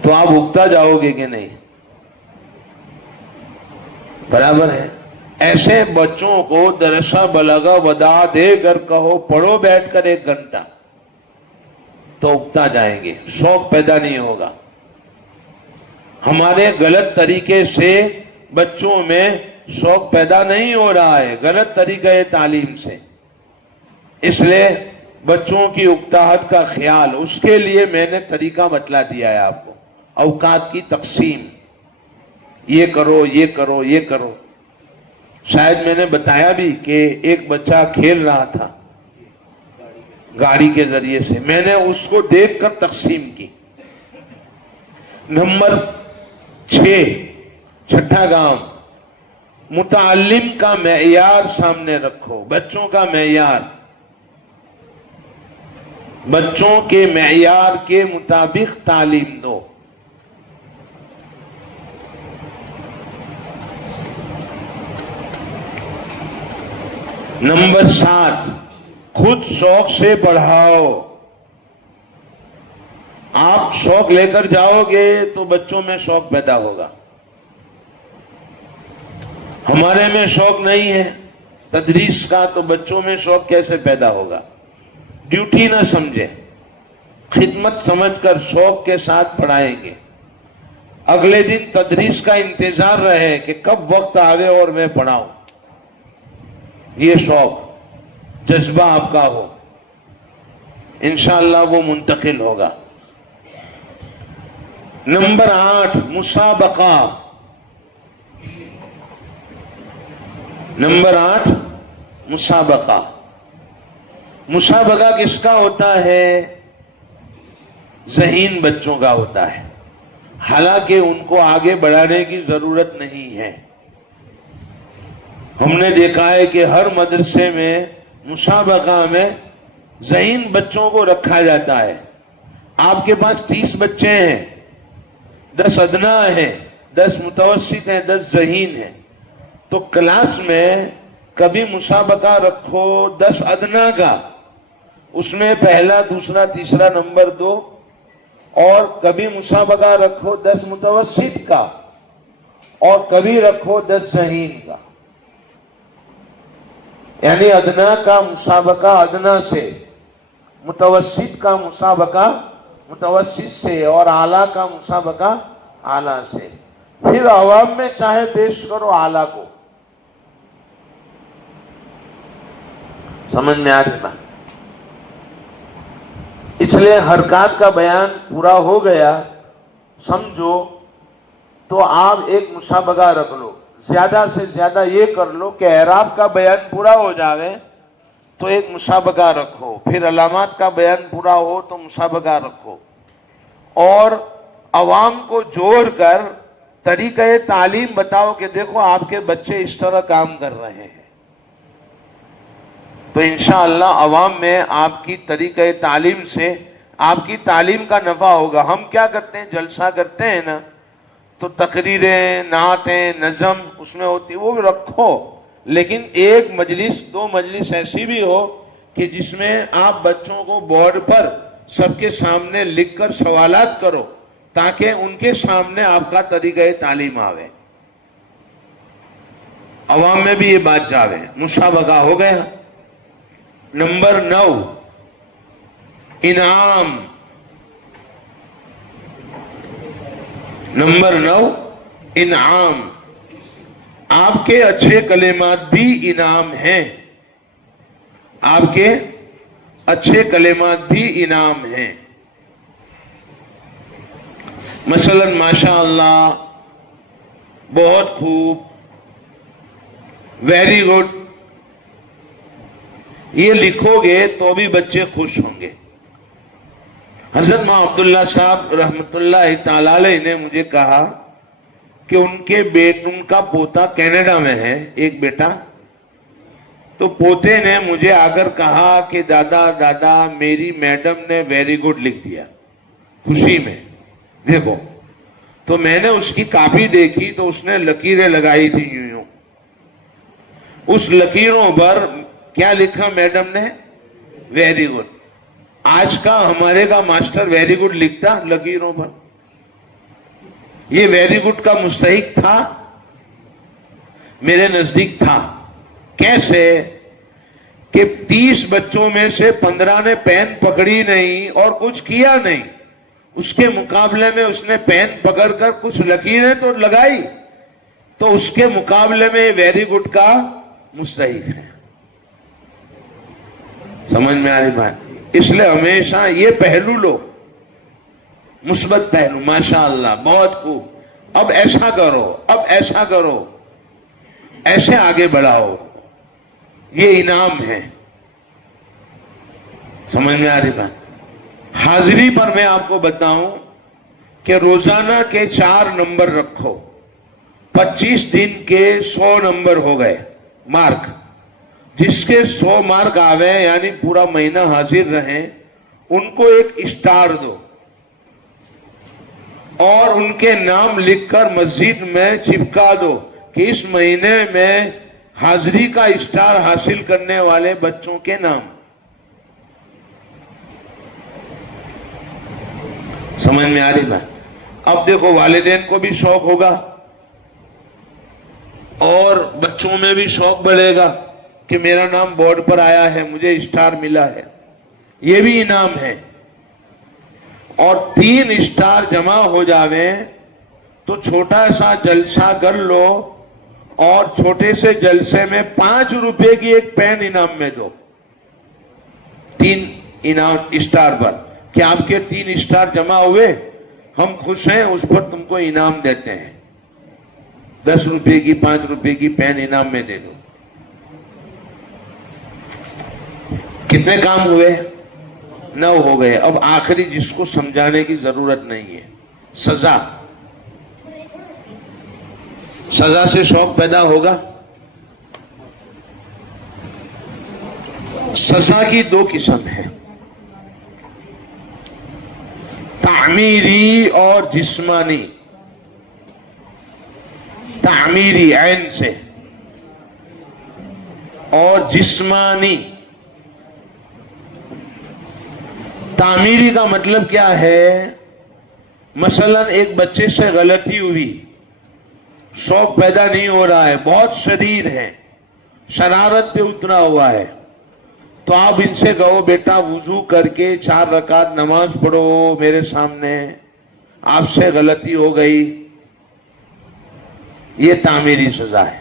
تو آپ اکتا جاؤ گے کہ نہیں؟ برابر ہے. ایسے بچوں کو درسہ بلغہ ودا دے کر کہو پڑھو بیٹھ کر 1 گھنٹہ، تو اگتا جائیں گے، شوق پیدا نہیں ہوگا۔ ہمارے غلط طریقے سے بچوں میں شوق پیدا نہیں ہو رہا ہے، غلط طریقہ تعلیم سے۔ اس لیے بچوں کی اکتاہٹ کا خیال، اس کے لیے میں نے طریقہ بتلا دیا ہے آپ کو، اوقات کی تقسیم، یہ کرو یہ کرو یہ کرو۔ شاید میں نے بتایا بھی کہ ایک بچہ کھیل رہا تھا گاڑی کے ذریعے سے، میں نے اس کو دیکھ کر تقسیم کی۔ نمبر 6، چھٹا کام، متعلم کا معیار سامنے رکھو، بچوں کا معیار، بچوں کے معیار کے مطابق تعلیم دو۔ نمبر 7، خود شوق سے پڑھاؤ۔ آپ شوق لے کر جاؤ گے تو بچوں میں شوق پیدا ہوگا۔ ہمارے میں شوق نہیں ہے تدریس کا، تو بچوں میں شوق کیسے پیدا ہوگا؟ ڈیوٹی نہ سمجھے، خدمت سمجھ کر شوق کے ساتھ پڑھائیں گے۔ اگلے دن تدریس کا انتظار رہے کہ کب وقت آوے اور میں پڑھاؤں، یہ شوق جذبہ آپ کا ہو، انشاءاللہ وہ منتقل ہوگا۔ نمبر 8، مسابقہ۔ نمبر 8، مسابقہ۔ مسابقہ کس کا ہوتا ہے؟ ذہین بچوں کا ہوتا ہے، حالانکہ ان کو آگے بڑھانے کی ضرورت نہیں ہے۔ ہم نے دیکھا ہے کہ ہر مدرسے میں مسابقہ میں ذہین بچوں کو رکھا جاتا ہے۔ آپ کے پاس 30 بچے ہیں، 10 ادنا ہیں، 10 متوسط ہیں، 10 ذہین ہیں، تو کلاس میں کبھی مسابقہ رکھو 10 ادنا کا، اس میں پہلا دوسرا تیسرا نمبر دو، اور کبھی مسابقہ رکھو 10 متوسط کا، اور کبھی رکھو 10 ذہین کا، یعنی ادنا کا مسابقہ ادنا سے، متوسط کا مسابقہ متوسط سے، اور اعلیٰ کا مسابقہ اعلیٰ سے۔ پھر عوام میں چاہے پیش کرو اعلیٰ کو۔ سمجھ میں آ رہی بات؟ اس لیے حرکات کا بیان پورا ہو گیا سمجھو تو آپ ایک مسابقہ رکھ لو، زیادہ سے زیادہ یہ کر لو کہ اعراب کا بیان پورا ہو جاوے تو ایک مسابقہ رکھو، پھر علامات کا بیان پورا ہو تو مسابقہ رکھو، اور عوام کو جوڑ کر طریقہ تعلیم بتاؤ کہ دیکھو آپ کے بچے اس طرح کام کر رہے ہیں، تو انشاءاللہ عوام میں آپ کی طریقہ تعلیم سے آپ کی تعلیم کا نفع ہوگا۔ ہم کیا کرتے ہیں، جلسہ کرتے ہیں نا، تو تقریریں، نعتیں، نظم اس میں ہوتی، وہ بھی رکھو، لیکن ایک مجلس 2 مجلس ایسی بھی ہو کہ جس میں آپ بچوں کو بورڈ پر سب کے سامنے لکھ کر سوالات کرو، تاکہ ان کے سامنے آپ کا طریقہ تعلیم آوے، عوام میں بھی یہ بات جاوے۔ مسابقہ ہو گیا۔ نمبر 9، انعام۔ نمبر 9، انعام۔ آپ کے اچھے کلمات بھی انعام ہیں، آپ کے اچھے کلمات بھی انعام ہیں۔ مثلا ماشاءاللہ، بہت خوب، ویری گڈ، یہ لکھو گے تو بھی بچے خوش ہوں گے۔ حضرت ماں عبداللہ صاحب رحمت اللہ تعالی علیہ نے مجھے کہا کہ ان کا پوتا کینیڈا میں ہے، ایک بیٹا، تو پوتے نے مجھے آ کر کہا کہ دادا میری میڈم نے ویری گڈ لکھ دیا، خوشی میں، دیکھو۔ تو میں نے اس کی کاپی دیکھی تو اس نے لکیریں لگائی تھی یوں، اس لکیروں پر کیا لکھا میڈم نے؟ Very good. آج کا ہمارے کا ماسٹر ویری گڈ لکھتا لکیروں پر؟ یہ ویری گڈ کا مستحق تھا؟ میرے نزدیک تھا. کیسے کہ 30 بچوں میں سے 15 نے پین پکڑی نہیں اور کچھ کیا نہیں, اس کے مقابلے میں اس نے پین پکڑ کر کچھ لکیریں تو لگائی, تو اس کے مقابلے میں ویری گڈ کا مستحق ہے. سمجھ میں آ رہی بات؟ اس لیے ہمیشہ یہ پہلو لو, مثبت پہلو. ماشاءاللہ بہت خوب, اب ایسا کرو, اب ایسا کرو, ایسے آگے بڑھاؤ, یہ انعام ہے. سمجھ میں آ رہی بات؟ حاضری پر میں آپ کو بتاؤں کہ روزانہ کے 4 نمبر رکھو, 25 دن کے 100 نمبر ہو گئے مارک. جس کے 100 مارک آوے یعنی پورا مہینہ حاضر رہیں, ان کو ایک اسٹار دو اور ان کے نام لکھ کر مسجد میں چپکا دو کہ اس مہینے میں حاضری کا اسٹار حاصل کرنے والے بچوں کے نام. سمجھ میں آ رہی بات؟ اب دیکھو, والدین کو بھی شوق ہوگا اور بچوں میں بھی شوق بڑھے گا کہ میرا نام بورڈ پر آیا ہے, مجھے اسٹار ملا ہے. یہ بھی انعام ہے. اور 3 اسٹار جمع ہو جاویں تو چھوٹا سا جلسہ کر لو اور چھوٹے سے جلسے میں 5 روپے کی ایک پین انعام میں دو. 3 انعام اسٹار پر کہ آپ کے 3 اسٹار جمع ہوئے, ہم خوش ہیں, اس پر تم کو انعام دیتے ہیں. 10 روپے کی 5 روپے کی پین انعام میں دے دو. کتنے کام ہوئے؟ 9 ہو گئے. اب آخری جس کو سمجھانے کی ضرورت نہیں ہے, سزا. سزا سے شوق پیدا ہوگا. سزا کی 2 قسم ہے, تعمیری اور جسمانی. تعمیری عین سے اور جسمانی. تعمیری کا مطلب کیا ہے؟ مثلا ایک بچے سے غلطی ہوئی, شوق پیدا نہیں ہو رہا ہے, بہت شریر ہے, شرارت پہ اترا ہوا ہے, تو آپ ان سے کہو بیٹا وضو کر کے 4 رکعت نماز پڑھو میرے سامنے, آپ سے غلطی ہو گئی. یہ تعمیری سزا ہے.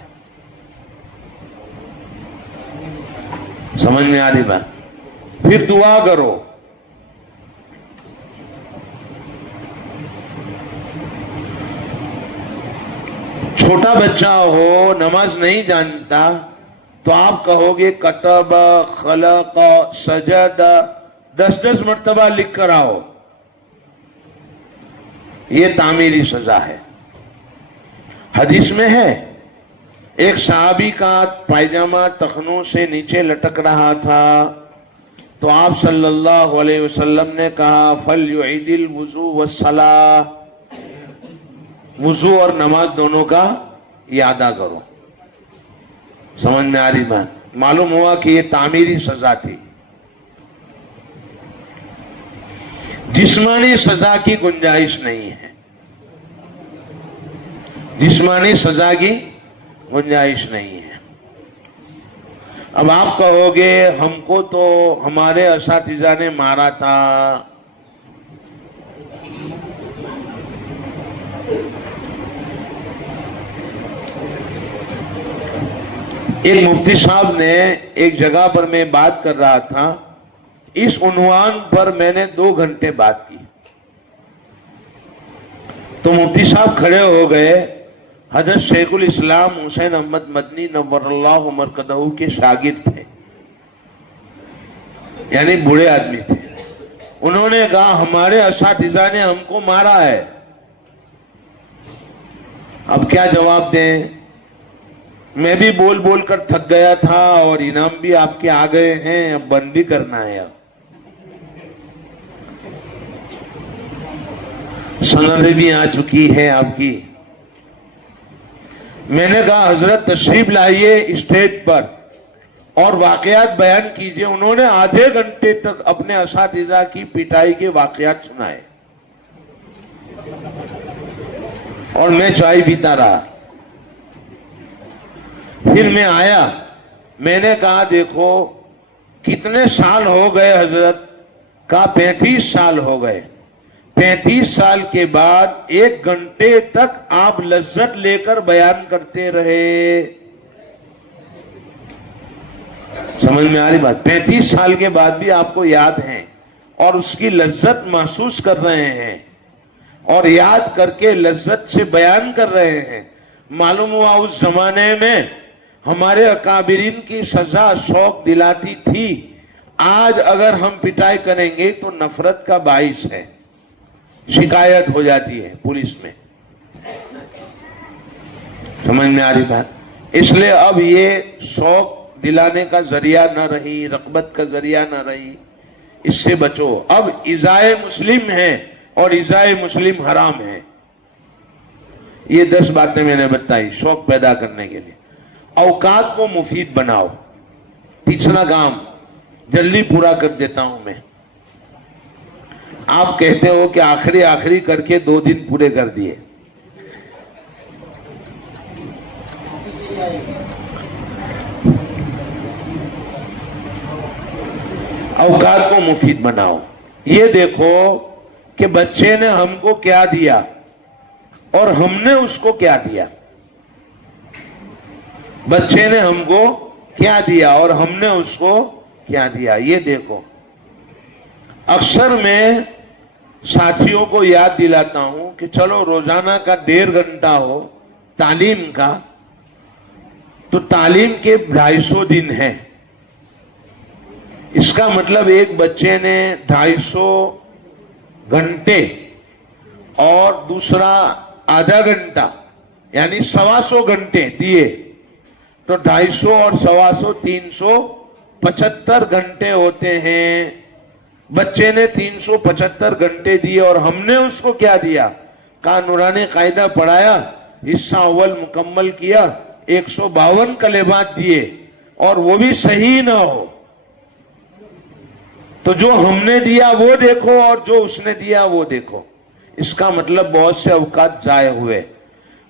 سمجھ میں آ رہی بات؟ پھر دعا کرو. چھوٹا بچہ ہو, نماز نہیں جانتا, تو آپ کہو گے کتب, خلق, سجد 10 مرتبہ لکھ کر آؤ. یہ تعمیری سزا ہے. حدیث میں ہے ایک صحابی کا پائجامہ ٹخنوں سے نیچے لٹک رہا تھا, تو آپ صلی اللہ علیہ وسلم نے کہا فَلْيُعِدِ الْوُضُوءَ وَالصَّلَاةَ, وضو اور نماز دونوں کا اعادہ کرو. سمجھ میں آ رہی بات؟ معلوم ہوا کہ یہ تعمیری سزا تھی. جسمانی سزا کی گنجائش نہیں ہے. جسمانی سزا کی گنجائش نہیں ہے. اب آپ کہو گے ہم کو تو ہمارے اساتذہ نے مارا تھا. ایک مفتی صاحب نے ایک جگہ پر میں بات کر رہا تھا, اس عنوان پر میں نے 2 گھنٹے بات کی. تو مفتی صاحب کھڑے ہو گئے, حضرت شیخ الاسلام حسین احمد مدنی نور اللہ مرکزہ کے شاگرد تھے, یعنی بوڑھے آدمی تھے. انہوں نے کہا ہمارے اساتذہ نے ہم کو مارا ہے. اب کیا جواب دیں؟ میں بھی بول بول کر تھک گیا تھا اور انعام بھی آپ کے آ گئے ہیں, اب بند بھی کرنا ہے. اب سندیں بھی آ چکی ہے آپ کی. میں نے کہا حضرت تشریف لائیے اسٹیج پر اور واقعات بیان کیجئے. انہوں نے آدھے گھنٹے تک اپنے اساتذہ کی پٹائی کے واقعات سنائے اور میں چائے پیتا رہا. پھر میں آیا, میں نے کہا دیکھو کتنے سال ہو گئے حضرت؟ کہا 35 سال ہو گئے. 35 سال کے بعد 1 گھنٹے تک آپ لذت لے کر بیان کرتے رہے. سمجھ میں آ رہی بات؟ 35 سال کے بعد بھی آپ کو یاد ہیں اور اس کی لذت محسوس کر رہے ہیں اور یاد کر کے لذت سے بیان کر رہے ہیں. معلوم ہوا اس زمانے میں ہمارے اکابرین کی سزا شوق دلاتی تھی. آج اگر ہم پٹائی کریں گے تو نفرت کا باعث ہے, شکایت ہو جاتی ہے پولیس میں. سمجھ میں آ رہی بات؟ اس لیے اب یہ شوق دلانے کا ذریعہ نہ رہی, رغبت کا ذریعہ نہ رہی. اس سے بچو. اب ایذائے مسلم ہے اور ایذائے مسلم حرام ہے. یہ 10 باتیں میں نے بتائی شوق پیدا کرنے کے لیے. اوقات کو مفید بناؤ. تیسرا کام جلدی پورا کر دیتا ہوں میں. آپ کہتے ہو کہ آخری کر کے 2 دن پورے کر دیے. اوقات کو مفید بناؤ. یہ دیکھو کہ بچے نے ہم کو کیا دیا اور ہم نے اس کو کیا دیا. بچے نے ہم کو کیا دیا اور ہم نے اس کو کیا دیا. یہ دیکھو, اکثر میں ساتھیوں کو یاد دلاتا ہوں کہ چلو روزانہ کا 1.5 گھنٹہ ہو تعلیم کا, تو تعلیم کے 250 دن ہیں. اس کا مطلب ایک بچے نے 250 گھنٹے اور دوسرا آدھا گھنٹہ یعنی 125 گھنٹے دیے, تو 250 اور 125 375 گھنٹے ہوتے ہیں. بچے نے 375 گھنٹے دیے اور ہم نے اس کو کیا دیا؟ کہا نورانی قاعدہ پڑھایا, حصہ اول مکمل کیا, 152 کلمات دیے اور وہ بھی صحیح نہ ہو. تو جو ہم نے دیا وہ دیکھو اور جو اس نے دیا وہ دیکھو. اس کا مطلب بہت سے اوقات ضائع ہوئے.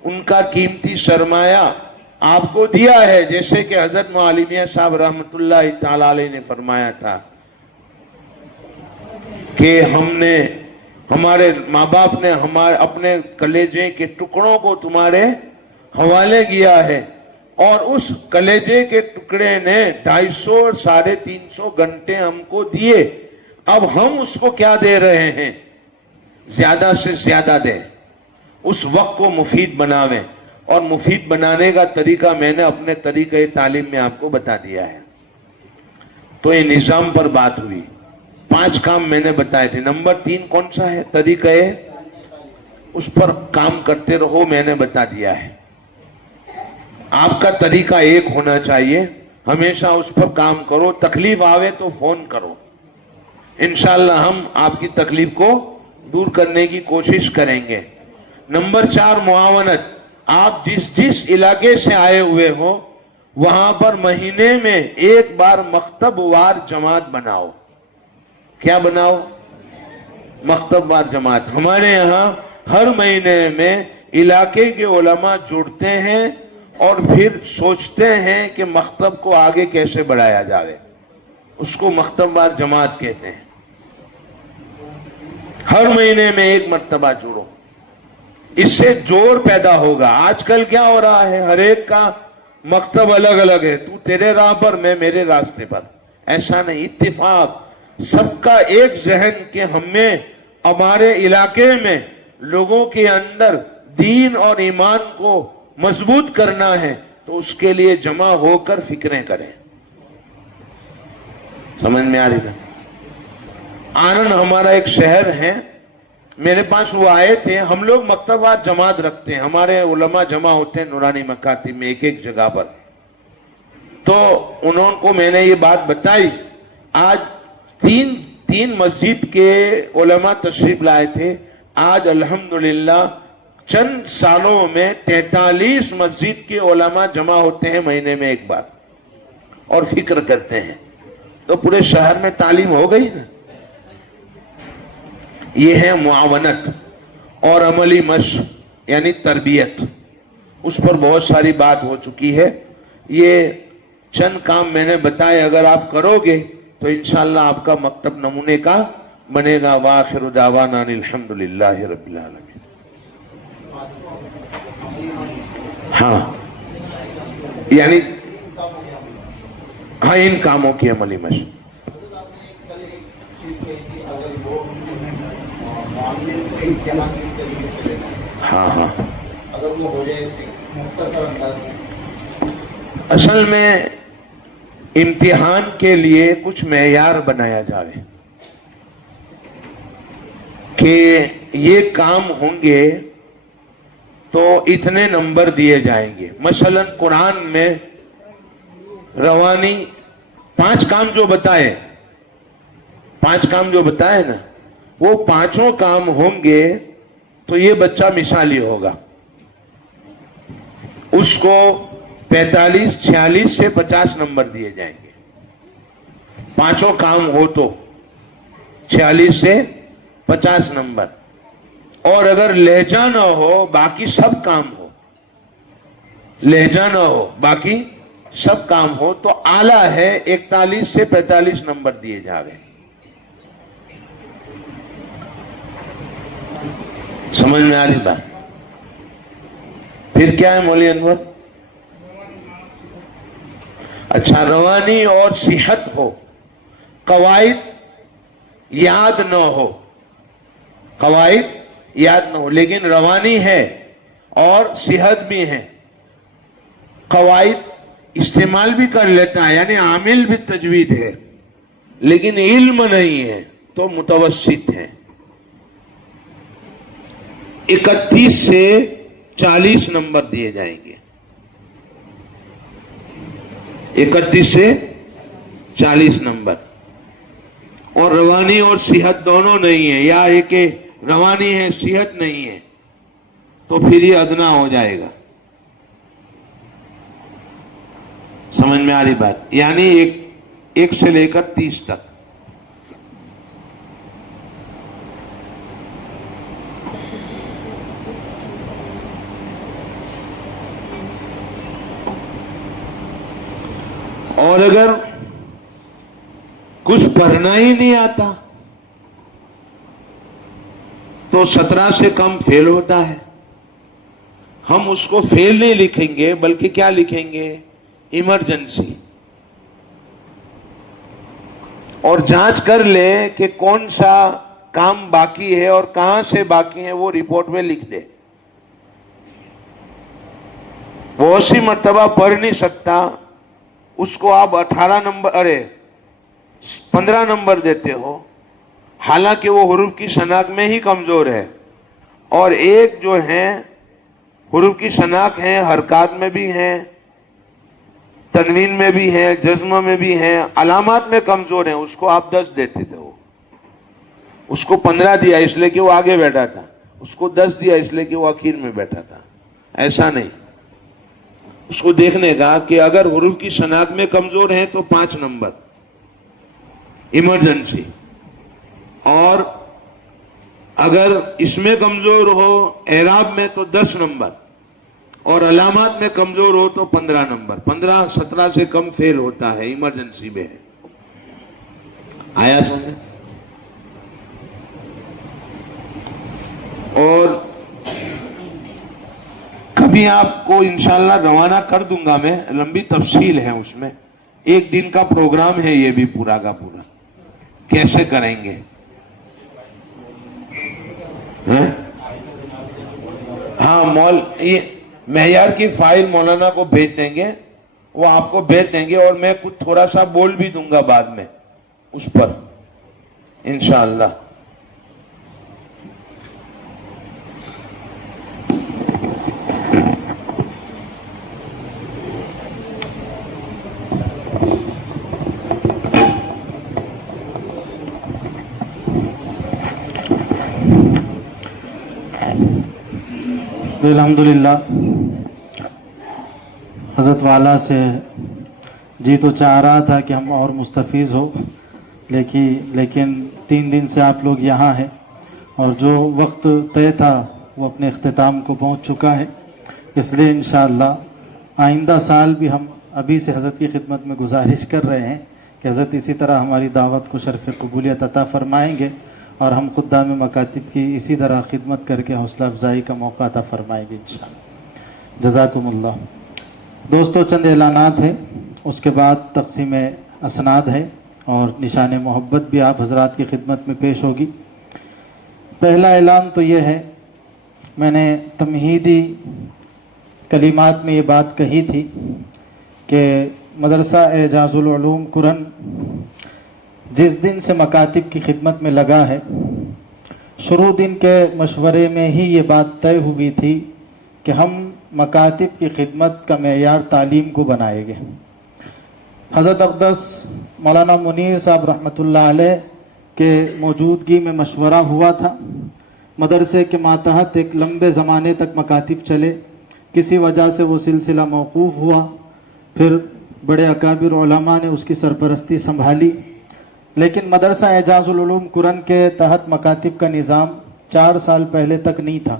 ان کا قیمتی سرمایہ آپ کو دیا ہے, جیسے کہ حضرت معلمیہ صاحب رحمت اللہ تعالی علیہ نے فرمایا تھا کہ ہمارے ماں باپ نے اپنے کلیجے کے ٹکڑوں کو تمہارے حوالے کیا ہے, اور اس کلیجے کے ٹکڑے نے 250 اور 350 گھنٹے ہم کو دیے. اب ہم اس کو کیا دے رہے ہیں؟ زیادہ سے زیادہ دیں. اس وقت کو مفید بناویں, اور مفید بنانے کا طریقہ میں نے اپنے طریقہ تعلیم میں آپ کو بتا دیا ہے. تو یہ نظام پر بات ہوئی. 5 کام میں نے بتائے تھے. نمبر 3 کون سا ہے؟ طریقہ, اس پر کام کرتے رہو, میں نے بتا دیا ہے. آپ کا طریقہ ایک ہونا چاہیے, ہمیشہ اس پر کام کرو. تکلیف آوے تو فون کرو, انشاءاللہ ہم آپ کی تکلیف کو دور کرنے کی کوشش کریں گے. نمبر 4 معاونت. آپ جس علاقے سے آئے ہوئے ہو وہاں پر مہینے میں 1 بار مکتب وار جماعت بناؤ. کیا بناؤ؟ مکتب وار جماعت. ہمارے یہاں ہر مہینے میں علاقے کے علماء جڑتے ہیں اور پھر سوچتے ہیں کہ مکتب کو آگے کیسے بڑھایا جائے. اس کو مکتب وار جماعت کہتے ہیں. ہر مہینے میں 1 مرتبہ جڑو, اس سے جوڑ پیدا ہوگا. آج کل کیا ہو رہا ہے, ہر ایک کا مکتب الگ الگ ہے, تو تیرے راہ پر میں میرے راستے پر. ایسا نہیں. اتفاق سب کا ایک ذہن کہ ہمیں ہمارے علاقے میں لوگوں کے اندر دین اور ایمان کو مضبوط کرنا ہے, تو اس کے لیے جمع ہو کر فکریں کریں. سمجھ میں آ رہی ہے؟ آنند ہمارا ایک شہر ہے, میرے پاس وہ آئے تھے. ہم لوگ مکتبات جماعت رکھتے ہیں, ہمارے علماء جمع ہوتے ہیں نورانی مکاتب میں ایک جگہ پر. تو انہوں کو میں نے یہ بات بتائی. آج تین مسجد کے علماء تشریف لائے تھے. آج الحمدللہ چند سالوں میں 43 مسجد کے علماء جمع ہوتے ہیں مہینے میں 1 بار اور فکر کرتے ہیں. تو پورے شہر میں تعلیم ہو گئی نا. یہ ہے معاونت اور عملی مشق یعنی تربیت. اس پر بہت ساری بات ہو چکی ہے. یہ چند کام میں نے بتائے، اگر آپ کرو گے تو انشاءاللہ آپ کا مکتب نمونے کا بنے گا. وآخر دعوانا الحمدللہ رب العالمین. ہاں یعنی ہاں ان کاموں کی عملی مشق. ہاں ہاں اصل میں امتحان کے لیے کچھ معیار بنایا جائے کہ یہ کام ہوں گے تو اتنے نمبر دیے جائیں گے. مثلا قرآن میں روانی 5 کام جو بتائے نا، وہ 5 کام ہوں گے تو یہ بچہ مثالی ہوگا. اس کو 45 46 سے 50 نمبر دیے جائیں گے. 5 کام ہو تو 46 سے 50 نمبر. اور اگر لہجہ نہ ہو باقی سب کام ہو، لہجہ نہ ہو باقی سب کام ہو تو اعلیٰ ہے 41 سے 45 نمبر دیے جاوے. سمجھ میں آ رہی بات؟ پھر کیا ہے مولوی انور؟ اچھا روانی اور صحت ہو، قواعد یاد نہ ہو، قواعد یاد نہ ہو لیکن روانی ہے اور صحت بھی ہے، قواعد استعمال بھی کر لیتا ہے یعنی عامل بھی تجوید ہے لیکن علم نہیں ہے تو متوسط ہے. 31 سے 40 نمبر دیے جائیں گے. 31 سے 40 نمبر. اور روانی اور صحت دونوں نہیں ہے، یا ایک روانی ہے صحت نہیں ہے تو پھر یہ ادنا ہو جائے گا. سمجھ میں آ رہی بات؟ یعنی 1 سے لے کر 30 تک. اور اگر کچھ پڑھنا ہی نہیں آتا تو 17 سے کم فیل ہوتا ہے. ہم اس کو فیل نہیں لکھیں گے بلکہ کیا لکھیں گے؟ ایمرجنسی. اور جانچ کر لیں کہ کون سا کام باقی ہے اور کہاں سے باقی ہے، وہ رپورٹ میں لکھ دے. وہ 80 مرتبہ پڑھ نہیں سکتا، اس کو آپ 15 نمبر دیتے ہو، حالانکہ وہ حروف کی شناخت میں ہی کمزور ہے. اور ایک جو ہے حروف کی شناخت ہے، حرکات میں بھی ہیں، تنوین میں بھی ہیں، جزم میں بھی ہیں، علامات میں کمزور ہیں، اس کو آپ 10 دیتے تھے. اس کو 15 دیا اس لیے کہ وہ آگے بیٹھا تھا، اس کو 10 دیا اس لیے کہ وہ آخر میں بیٹھا تھا. ایسا نہیں. اس کو دیکھنے کا کہ اگر حروف کی شناخت میں کمزور ہیں تو 5 نمبر ایمرجنسی، اور اگر اس میں کمزور ہو اعراب میں تو 10 نمبر، اور علامات میں کمزور ہو تو 15 نمبر. 15 17 سے کم فیل ہوتا ہے، ایمرجنسی میں ہے. آیا سمجھ؟ اور کبھی آپ کو انشاءاللہ روانہ کر دوں گا میں، لمبی تفصیل ہے اس میں. 1 دن کا پروگرام ہے یہ بھی پورا کا پورا، کیسے کریں گے. ہاں یہ معیار کی فائل مولانا کو بھیج دیں گے، وہ آپ کو بھیج دیں گے، اور میں کچھ تھوڑا سا بول بھی دوں گا بعد میں اس پر انشاءاللہ. الحمدللہ حضرت والا سے جی تو چاہ رہا تھا کہ ہم اور مستفیض ہو، لیکن 3 دن سے آپ لوگ یہاں ہیں اور جو وقت طے تھا وہ اپنے اختتام کو پہنچ چکا ہے. اس لیے انشاءاللہ آئندہ سال بھی ہم ابھی سے حضرت کی خدمت میں گزارش کر رہے ہیں کہ حضرت اسی طرح ہماری دعوت کو شرف قبولیت عطا فرمائیں گے اور ہم خدام مکاتب کی اسی طرح خدمت کر کے حوصلہ افزائی کا موقع عطا فرمائیں گے انشاءاللہ۔ جزاکم اللہ۔ دوستو چند اعلانات ہیں، اس کے بعد تقسیم اسناد ہے اور نشان محبت بھی آپ حضرات کی خدمت میں پیش ہوگی۔ پہلا اعلان تو یہ ہے، میں نے تمہیدی کلمات میں یہ بات کہی تھی کہ مدرسہ اعجاز العلوم کرن جس دن سے مکاتب کی خدمت میں لگا ہے، شروع دن کے مشورے میں ہی یہ بات طے ہوئی تھی کہ ہم مکاتب کی خدمت کا معیار تعلیم کو بنائیں گے۔ حضرت اقدس مولانا منیر صاحب رحمۃ اللہ علیہ کے موجودگی میں مشورہ ہوا تھا، مدرسے کے ماتحت ایک لمبے زمانے تک مکاتب چلے، کسی وجہ سے وہ سلسلہ موقوف ہوا، پھر بڑے اکابر علماء نے اس کی سرپرستی سنبھالی، لیکن مدرسہ اعجاز العلوم کرن کے تحت مکاتب کا نظام 4 سال پہلے تک نہیں تھا۔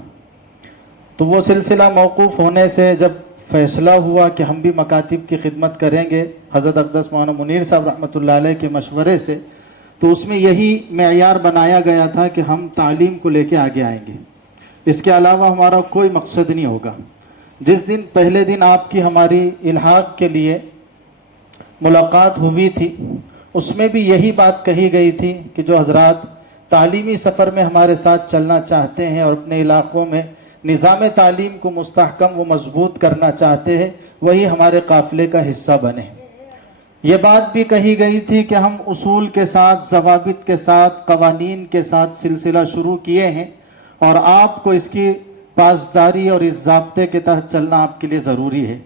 تو وہ سلسلہ موقوف ہونے سے جب فیصلہ ہوا کہ ہم بھی مکاتب کی خدمت کریں گے حضرت اقدس مولانا منیر صاحب رحمۃ اللہ علیہ کے مشورے سے، تو اس میں یہی معیار بنایا گیا تھا کہ ہم تعلیم کو لے کے آگے آئیں گے، اس کے علاوہ ہمارا کوئی مقصد نہیں ہوگا۔ جس دن پہلے دن آپ کی ہماری الحاق کے لیے ملاقات ہوئی تھی، اس میں بھی یہی بات کہی گئی تھی کہ جو حضرات تعلیمی سفر میں ہمارے ساتھ چلنا چاہتے ہیں اور اپنے علاقوں میں نظام تعلیم کو مستحکم و مضبوط کرنا چاہتے ہیں، وہی ہمارے قافلے کا حصہ بنے۔ یہ بات بھی کہی گئی تھی کہ ہم اصول کے ساتھ، ضوابط کے ساتھ، قوانین کے ساتھ سلسلہ شروع کیے ہیں اور آپ کو اس کی پاسداری اور اس ضابطے کے تحت چلنا آپ کے لیے ضروری ہے۔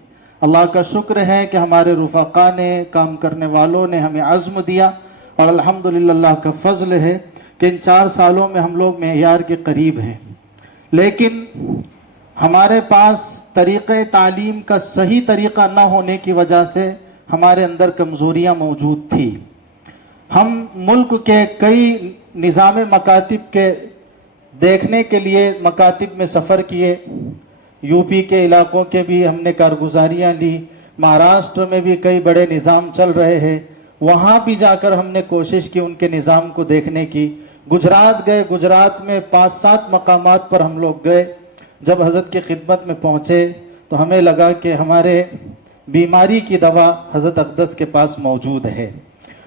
اللہ کا شکر ہے کہ ہمارے رفقا نے، کام کرنے والوں نے ہمیں عزم دیا اور الحمدللہ اللہ کا فضل ہے کہ ان 4 سالوں میں ہم لوگ معیار کے قریب ہیں، لیکن ہمارے پاس طریقہ تعلیم کا صحیح طریقہ نہ ہونے کی وجہ سے ہمارے اندر کمزوریاں موجود تھی۔ ہم ملک کے کئی نظام مکاتب کے دیکھنے کے لیے مکاتب میں سفر کیے، یو پی کے علاقوں کے بھی ہم نے کارگزاریاں لی، مہاراشٹر میں بھی کئی بڑے نظام چل رہے ہیں، وہاں بھی جا کر ہم نے کوشش کی ان کے نظام کو دیکھنے کی۔ گجرات گئے، گجرات میں 5-7 مقامات پر ہم لوگ گئے۔ جب حضرت کی خدمت میں پہنچے تو ہمیں لگا کہ ہمارے بیماری کی دوا حضرت اقدس کے پاس موجود ہے۔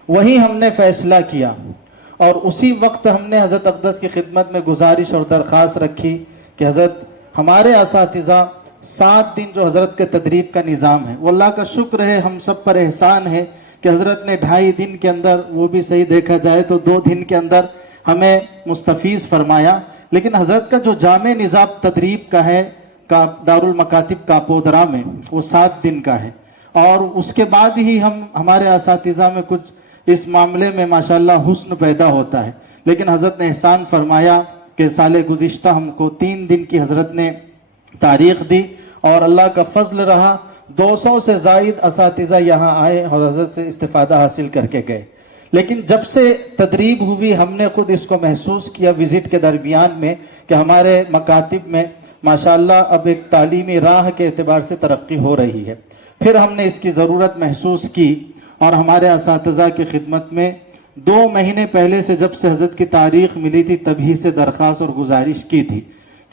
وہی ہم نے فیصلہ کیا اور اسی وقت ہم نے حضرت اقدس کی خدمت میں گزارش اور درخواست رکھی کہ حضرت ہمارے اساتذہ 7 دن جو حضرت کے تدریب کا نظام ہے، وہ اللہ کا شکر ہے، ہم سب پر احسان ہے کہ حضرت نے 2.5 دن کے اندر، وہ بھی صحیح دیکھا جائے تو 2 دن کے اندر ہمیں مستفیض فرمایا، لیکن حضرت کا جو جامع نظام تدریب کا ہے دارالمکاتب کاپودرا میں، وہ 7 دن کا ہے، اور اس کے بعد ہی ہمارے اساتذہ میں کچھ اس معاملے میں ماشاءاللہ حسن پیدا ہوتا ہے۔ لیکن حضرت نے احسان فرمایا کہ سال گزشتہ ہم کو 3 دن کی حضرت نے تاریخ دی اور اللہ کا فضل رہا، 200 سے زائد اساتذہ یہاں آئے اور حضرت سے استفادہ حاصل کر کے گئے۔ لیکن جب سے تدریب ہوئی ہم نے خود اس کو محسوس کیا وزٹ کے درمیان میں کہ ہمارے مکاتب میں ماشاءاللہ اب ایک تعلیمی راہ کے اعتبار سے ترقی ہو رہی ہے۔ پھر ہم نے اس کی ضرورت محسوس کی اور ہمارے اساتذہ کی خدمت میں 2 مہینے پہلے سے جب سے حضرت کی تاریخ ملی تھی تبھی سے درخواست اور گزارش کی تھی،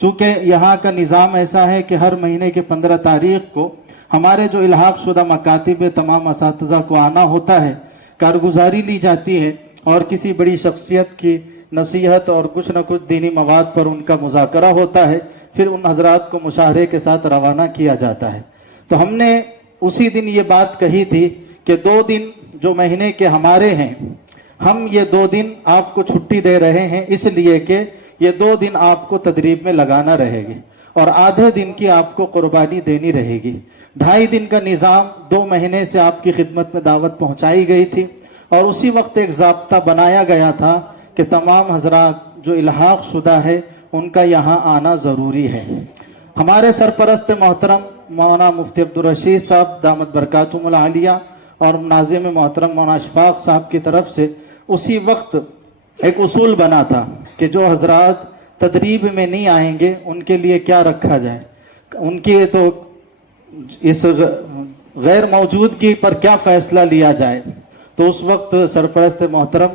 چونکہ یہاں کا نظام ایسا ہے کہ ہر مہینے کے 15 تاریخ کو ہمارے جو الحاق شدہ مکاتب تمام اساتذہ کو آنا ہوتا ہے، کارگزاری لی جاتی ہے اور کسی بڑی شخصیت کی نصیحت اور کچھ نہ کچھ دینی مواد پر ان کا مذاکرہ ہوتا ہے، پھر ان حضرات کو مشاہرے کے ساتھ روانہ کیا جاتا ہے۔ تو ہم نے اسی دن یہ بات کہی تھی کہ 2 دن جو مہینے کے ہمارے ہیں، ہم یہ 2 دن آپ کو چھٹی دے رہے ہیں اس لیے کہ یہ 2 دن آپ کو تدریب میں لگانا رہے گی اور آدھے دن کی آپ کو قربانی دینی رہے گی۔ 2.5 دن کا نظام 2 مہینے سے آپ کی خدمت میں دعوت پہنچائی گئی تھی اور اسی وقت ایک ضابطہ بنایا گیا تھا کہ تمام حضرات جو الحاق شدہ ہے ان کا یہاں آنا ضروری ہے۔ ہمارے سرپرست محترم مولانا مفتی عبدالرشید صاحب دامت برکاتہم العالیہ اور ناظم محترم مولانا اشفاق صاحب کی طرف سے اسی وقت ایک اصول بنا تھا کہ جو حضرات تدریب میں نہیں آئیں گے ان کے لیے کیا رکھا جائے۔ ان کی تو اس غیر موجودگی پر کیا فیصلہ لیا جائے. تو اس وقت سرپرست محترم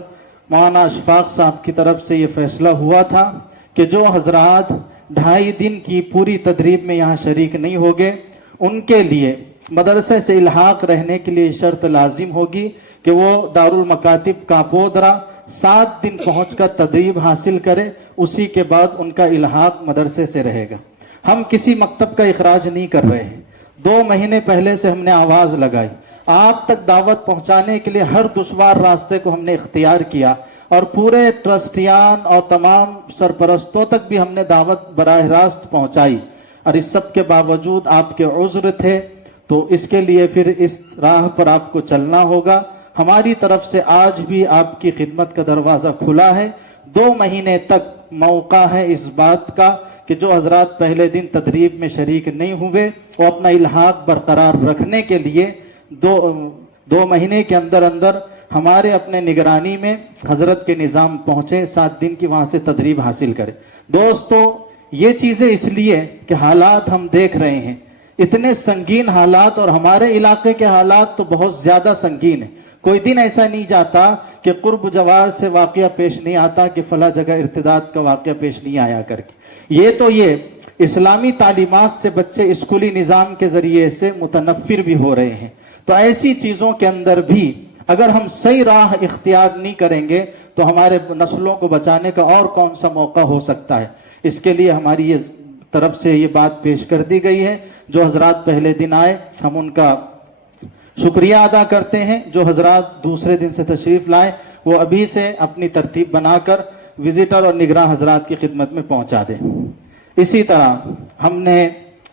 مولانا اشفاق صاحب کی طرف سے یہ فیصلہ ہوا تھا کہ جو حضرات 2.5 دن کی پوری تدریب میں یہاں شریک نہیں ہوگے ان کے لیے مدرسے سے الحاق رہنے کے لیے شرط لازم ہوگی کہ وہ دارالمکاتب کاپودرا 7 دن پہنچ کر تدریب حاصل کرے, اسی کے بعد ان کا الحاق مدرسے سے رہے گا. ہم کسی مکتب کا اخراج نہیں کر رہے ہیں. 2 مہینے پہلے سے ہم نے آواز لگائی, آپ تک دعوت پہنچانے کے لیے ہر دشوار راستے کو ہم نے اختیار کیا, اور پورے ٹرسٹیان اور تمام سرپرستوں تک بھی ہم نے دعوت براہ راست پہنچائی, اور اس سب کے باوجود آپ کے عذر تھے. تو اس کے لیے پھر اس راہ پر آپ کو چلنا ہوگا. ہماری طرف سے آج بھی آپ کی خدمت کا دروازہ کھلا ہے. 2 مہینے تک موقع ہے اس بات کا کہ جو حضرات پہلے دن تدریب میں شریک نہیں ہوئے وہ اپنا الحاق برقرار رکھنے کے لیے 2 مہینے کے اندر اندر ہمارے اپنے نگرانی میں حضرت کے نظام پہنچے, 7 دن کی وہاں سے تدریب حاصل کرے. دوستو یہ چیزیں اس لیے کہ حالات ہم دیکھ رہے ہیں, اتنے سنگین حالات, اور ہمارے علاقے کے حالات تو بہت زیادہ سنگین ہیں. کوئی دن ایسا نہیں جاتا کہ قرب جوار سے واقعہ پیش نہیں آتا کہ فلاں جگہ ارتداد کا واقعہ پیش نہیں آیا کر کے. یہ اسلامی تعلیمات سے بچے اسکولی نظام کے ذریعے سے متنفر بھی ہو رہے ہیں. تو ایسی چیزوں کے اندر بھی اگر ہم صحیح راہ اختیار نہیں کریں گے تو ہمارے نسلوں کو بچانے کا اور کون سا موقع ہو سکتا ہے. اس کے لیے ہماری یہ طرف سے یہ بات پیش کر دی گئی ہے. جو حضرات پہلے دن آئے ہم ان کا شکریہ ادا کرتے ہیں. جو حضرات دوسرے دن سے تشریف لائے وہ ابھی سے اپنی ترتیب بنا کر وزیٹر اور نگراں حضرات کی خدمت میں پہنچا دیں. اسی طرح ہم نے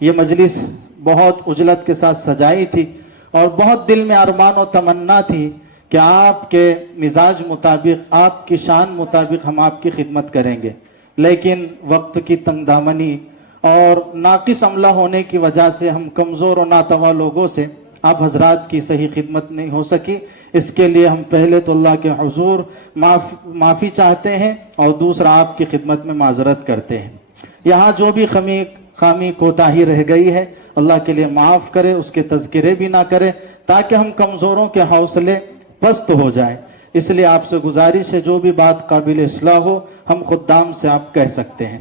یہ مجلس بہت عجلت کے ساتھ سجائی تھی, اور بہت دل میں ارمان و تمنا تھی کہ آپ کے مزاج مطابق, آپ کی شان مطابق ہم آپ کی خدمت کریں گے. لیکن وقت کی تنگ دامنی اور ناقص عملہ ہونے کی وجہ سے ہم کمزور و ناتواں لوگوں سے آپ حضرات کی صحیح خدمت نہیں ہو سکی. اس کے لیے ہم پہلے تو اللہ کے حضور معافی چاہتے ہیں, اور دوسرا آپ کی خدمت میں معذرت کرتے ہیں. یہاں جو بھی خامی کوتاہی رہ گئی ہے اللہ کے لیے معاف کرے, اس کے تذکرے بھی نہ کرے تاکہ ہم کمزوروں کے حوصلے پست ہو جائیں. اس لیے آپ سے گزارش ہے جو بھی بات قابل اصلاح ہو ہم خدام سے آپ کہہ سکتے ہیں.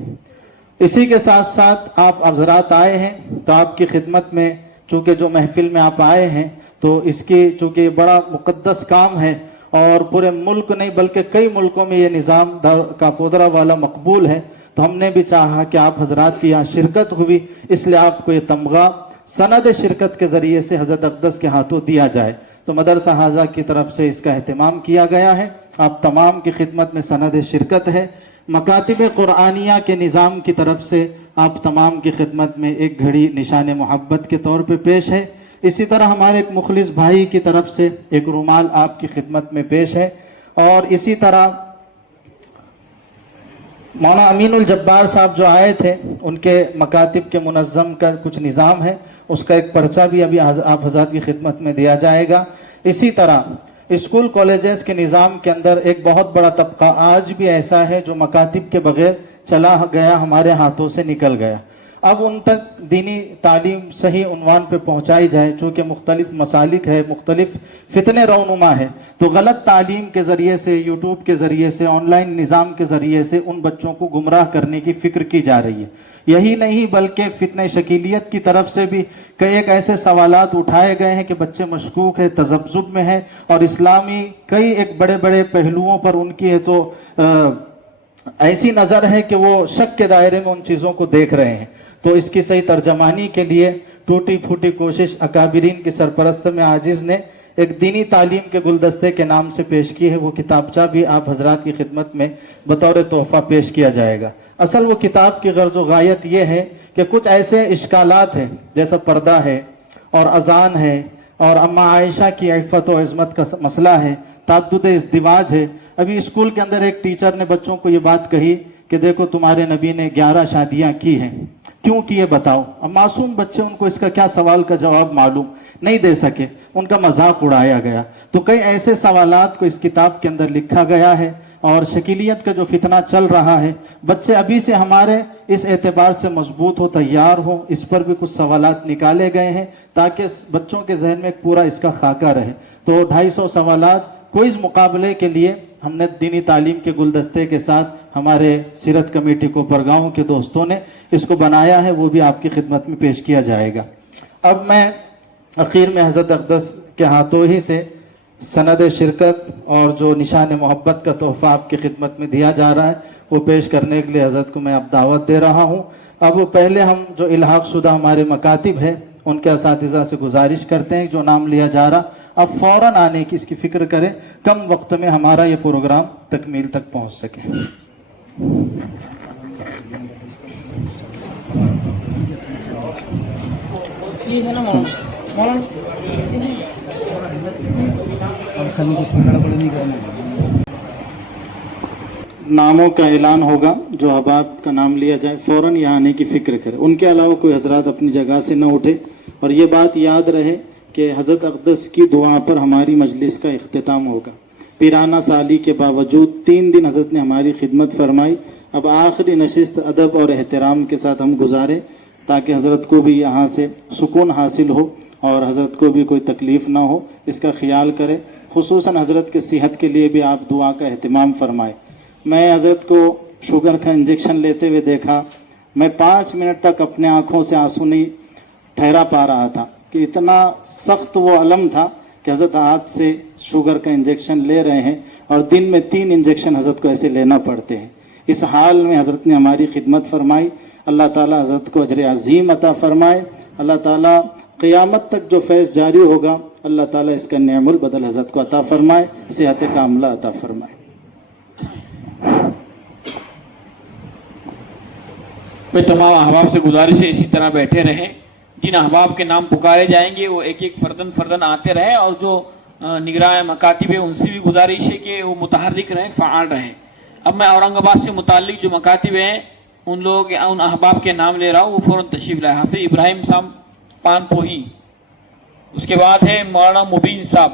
اسی کے ساتھ ساتھ آپ حضرات آئے ہیں تو آپ کی خدمت میں چونکہ جو محفل میں آپ آئے ہیں تو اس کی چونکہ بڑا مقدس کام ہے, اور پورے ملک نہیں بلکہ کئی ملکوں میں یہ نظام کاپودرا والا مقبول ہے, تو ہم نے بھی چاہا کہ آپ حضرات کی یہاں شرکت ہوئی, اس لیے آپ کو یہ تمغہ سند شرکت کے ذریعے سے حضرت اقدس کے ہاتھوں دیا جائے. تو مدرسہ حاضہ کی طرف سے اس کا اہتمام کیا گیا ہے. آپ تمام کی خدمت میں سند شرکت ہے. مکاتب قرآنیہ کے نظام کی طرف سے آپ تمام کی خدمت میں ایک گھڑی نشان محبت کے طور پہ پیش ہے. اسی طرح ہمارے ایک مخلص بھائی کی طرف سے ایک رومال آپ کی خدمت میں پیش ہے. اور اسی طرح مولانا امین الجبار صاحب جو آئے تھے ان کے مکاتب کے منظم کا کچھ نظام ہے, اس کا ایک پرچہ بھی ابھی آپ حضرات کی خدمت میں دیا جائے گا. اسی طرح اسکول کالجز کے نظام کے اندر ایک بہت بڑا طبقہ آج بھی ایسا ہے جو مکاتب کے بغیر چلا گیا, ہمارے ہاتھوں سے نکل گیا. اب ان تک دینی تعلیم صحیح عنوان پہ پہنچائی جائے, چونکہ مختلف مسالک ہے, مختلف فتنے رونما ہے, تو غلط تعلیم کے ذریعے سے, یوٹیوب کے ذریعے سے, آن لائن نظام کے ذریعے سے ان بچوں کو گمراہ کرنے کی فکر کی جا رہی ہے. یہی نہیں بلکہ فتنہ شکیلیت کی طرف سے بھی کئی ایک ایسے سوالات اٹھائے گئے ہیں کہ بچے مشکوک ہے, تذبذب میں ہے, اور اسلامی کئی ایک بڑے بڑے پہلوؤں پر ان کی ہے تو ایسی نظر ہے کہ وہ شک کے دائرے میں ان چیزوں کو دیکھ رہے ہیں. تو اس کی صحیح ترجمانی کے لیے ٹوٹی پھوٹی کوشش اکابرین کی سرپرست میں عاجز نے ایک دینی تعلیم کے گلدستے کے نام سے پیش کی ہے. وہ کتابچہ بھی آپ حضرات کی خدمت میں بطور تحفہ پیش کیا جائے گا. اصل وہ کتاب کی غرض و غایت یہ ہے کہ کچھ ایسے اشکالات ہیں جیسا پردہ ہے اور اذان ہے اور اما عائشہ کی عفت و عصمت کا مسئلہ ہے, تعدد ازدواج ہے. ابھی اسکول کے اندر ایک ٹیچر نے بچوں کو یہ بات کہی کہ دیکھو تمہارے نبی نے 11 شادیاں کی ہیں, کیوں کیے بتاؤ. اب معصوم بچے, ان کو اس کا کیا سوال کا جواب معلوم نہیں دے سکے, ان کا مذاق اڑایا گیا. تو کئی ایسے سوالات کو اس کتاب کے اندر لکھا گیا ہے. اور شکیلیت کا جو فتنہ چل رہا ہے، بچے ابھی سے ہمارے اس اعتبار سے مضبوط ہو، تیار ہو، اس پر بھی کچھ سوالات نکالے گئے ہیں تاکہ بچوں کے ذہن میں ایک پورا اس کا خاکہ رہے۔ تو 250 سوالات کوئز مقابلے کے لیے ہم نے دینی تعلیم کے گلدستے کے ساتھ ہمارے سیرت کمیٹی کوپرگاؤں کے دوستوں نے اس کو بنایا ہے، وہ بھی آپ کی خدمت میں پیش کیا جائے گا۔ اب میں اخیر میں حضرت اقدس کے ہاتھوں ہی سے سند شرکت اور جو نشان محبت کا تحفہ آپ کی خدمت میں دیا جا رہا ہے وہ پیش کرنے کے لیے حضرت کو میں اب دعوت دے رہا ہوں۔ اب پہلے ہم جو الحاق شدہ ہمارے مکاتب ہیں ان کے اساتذہ سے گزارش کرتے ہیں جو نام لیا جا رہا اب فوراً آنے کی اس کی فکر کریں، کم وقت میں ہمارا یہ پروگرام تکمیل تک پہنچ سکے۔ ناموں کا اعلان ہوگا، جو احباب کا نام لیا جائے فوراً یہاں آنے کی فکر کرے، ان کے علاوہ کوئی حضرات اپنی جگہ سے نہ اٹھے۔ اور یہ بات یاد رہے کہ حضرت اقدس کی دعا پر ہماری مجلس کا اختتام ہوگا۔ پیرانہ سالی کے باوجود 3 دن حضرت نے ہماری خدمت فرمائی، اب آخری نشست ادب اور احترام کے ساتھ ہم گزارے تاکہ حضرت کو بھی یہاں سے سکون حاصل ہو اور حضرت کو بھی کوئی تکلیف نہ ہو، اس کا خیال کرے۔ خصوصاً حضرت کے صحت کے لیے بھی آپ دعا کا اہتمام فرمائے۔ میں حضرت کو شوگر کا انجیکشن لیتے ہوئے دیکھا، میں 5 منٹ تک اپنے آنکھوں سے آنسو نہیں ٹھہرا پا رہا تھا کہ اتنا سخت وہ علم تھا کہ حضرت ہاتھ سے شوگر کا انجیکشن لے رہے ہیں اور دن میں 3 انجیکشن حضرت کو ایسے لینا پڑتے ہیں۔ اس حال میں حضرت نے ہماری خدمت فرمائی۔ اللہ تعالیٰ حضرت کو اجر عظیم عطا فرمائے۔ اللہ تعالیٰ قیامت تک جو فیض جاری ہوگا اللہ تعالیٰ اس کا نعم البدل حضرت کو عطا فرمائے، صحت کاملہ عطا فرمائے۔ میں تمام احباب سے گزارش ہے اسی طرح بیٹھے رہیں، جن احباب کے نام پکارے جائیں گے وہ ایک ایک فردن آتے رہیں، اور جو نگراں مکاتب ہیں ان سے بھی گزارش ہے کہ وہ متحرک رہیں، فعال رہیں۔ اب میں اورنگ آباد سے متعلق جو مکاتب ہیں ان احباب کے نام لے رہا ہوں، وہ فوراً تشریف لائے۔ حافظ ابراہیم صاحب پان پوہی، اس کے بعد ہے مولانا مبین صاحب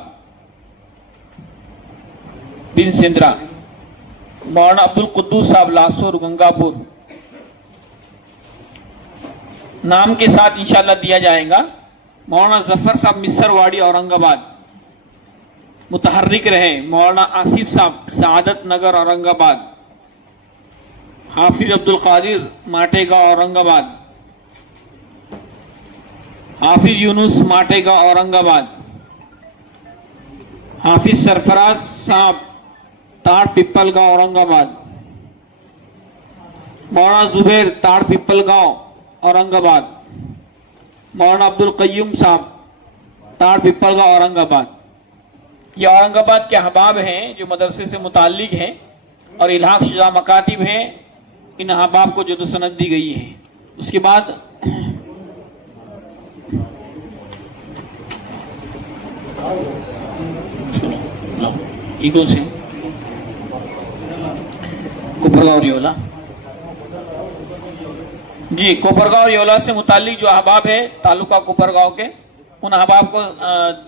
بن سندرا، مولانا عبدالقدوس صاحب لاسور گنگا پور، نام کے ساتھ انشاءاللہ دیا جائے گا۔ مولانا ظفر صاحب مصر واڑی اورنگ آباد، متحرک رہے۔ مولانا آصف صاحب سعادت نگر اورنگ آباد، حافظ عبدالقادر ماٹے گا اورنگ آباد، حافظ یونس ماٹے گا اورنگ آباد، حافظ سرفراز صاحب تاڑ پپل گاؤں اورنگ آباد، مولانا زبیر تاڑ پپل گاؤں اورنگ آباد، مولانا عبدالقیوم صاحب تاڑ پپل گاؤں اورنگ آباد۔ یہ اورنگ آباد کے احباب ہیں جو مدرسے سے متعلق ہیں اور الحاق شدہ مکاتب ہیں، ان احباب کو جد و سند دی گئی ہے۔ اس کے بعد یہ کون سے کوپرگاؤں ریولا، جی کوپرگاؤں ریولا سے متعلق جو احباب ہے تعلقہ کوپرگاؤں کے، ان احباب کو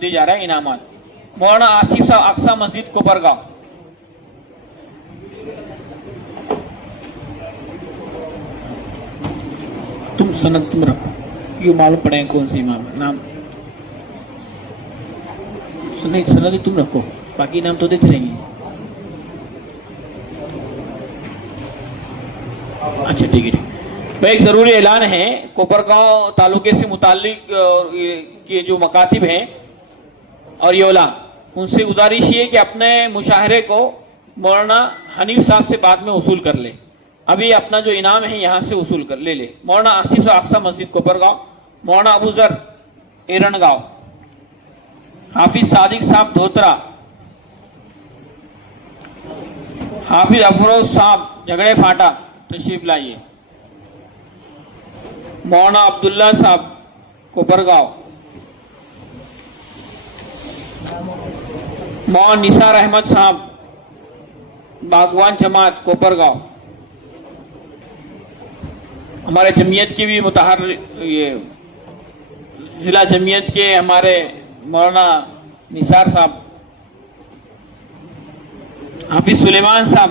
دی جا رہا ہے انعامات۔ مولانا آصف صاحب اقصی مسجد کوپرگاؤں، تم سند تم رکھو، یہ معلوم پڑے کون سی امام نام، سند تم رکھو، باقی نام تو دیتے رہیں گے۔ اچھا ٹھیک ہے۔ ایک ضروری اعلان ہے، کوپرگاؤں تعلقے سے متعلق یہ جو مکاتب ہیں اور یولا، ان سے گزارش یہ کہ اپنے مشاہرے کو مولانا حنیف صاحب سے بعد میں وصول کر لے، ابھی اپنا جو انعام ہے یہاں سے وصول کر لے۔ مولانا آصف صاحب اقصی مسجد کوپرگاؤں، مولانا ابو ذر ایرن گاؤں، حافظ صادق صاحب دھوترا، حافظ افروز صاحب جھگڑے پھاٹا تشریف لائیے، مولانا عبداللہ صاحب کوپرگاؤں، مولانا نثار احمد صاحب باغوان جماعت کوپرگاؤں، ہمارے جمعیت کی بھی یہ ضلع جمعیت کے ہمارے مولانا نثار صاحب، حافظ سلیمان صاحب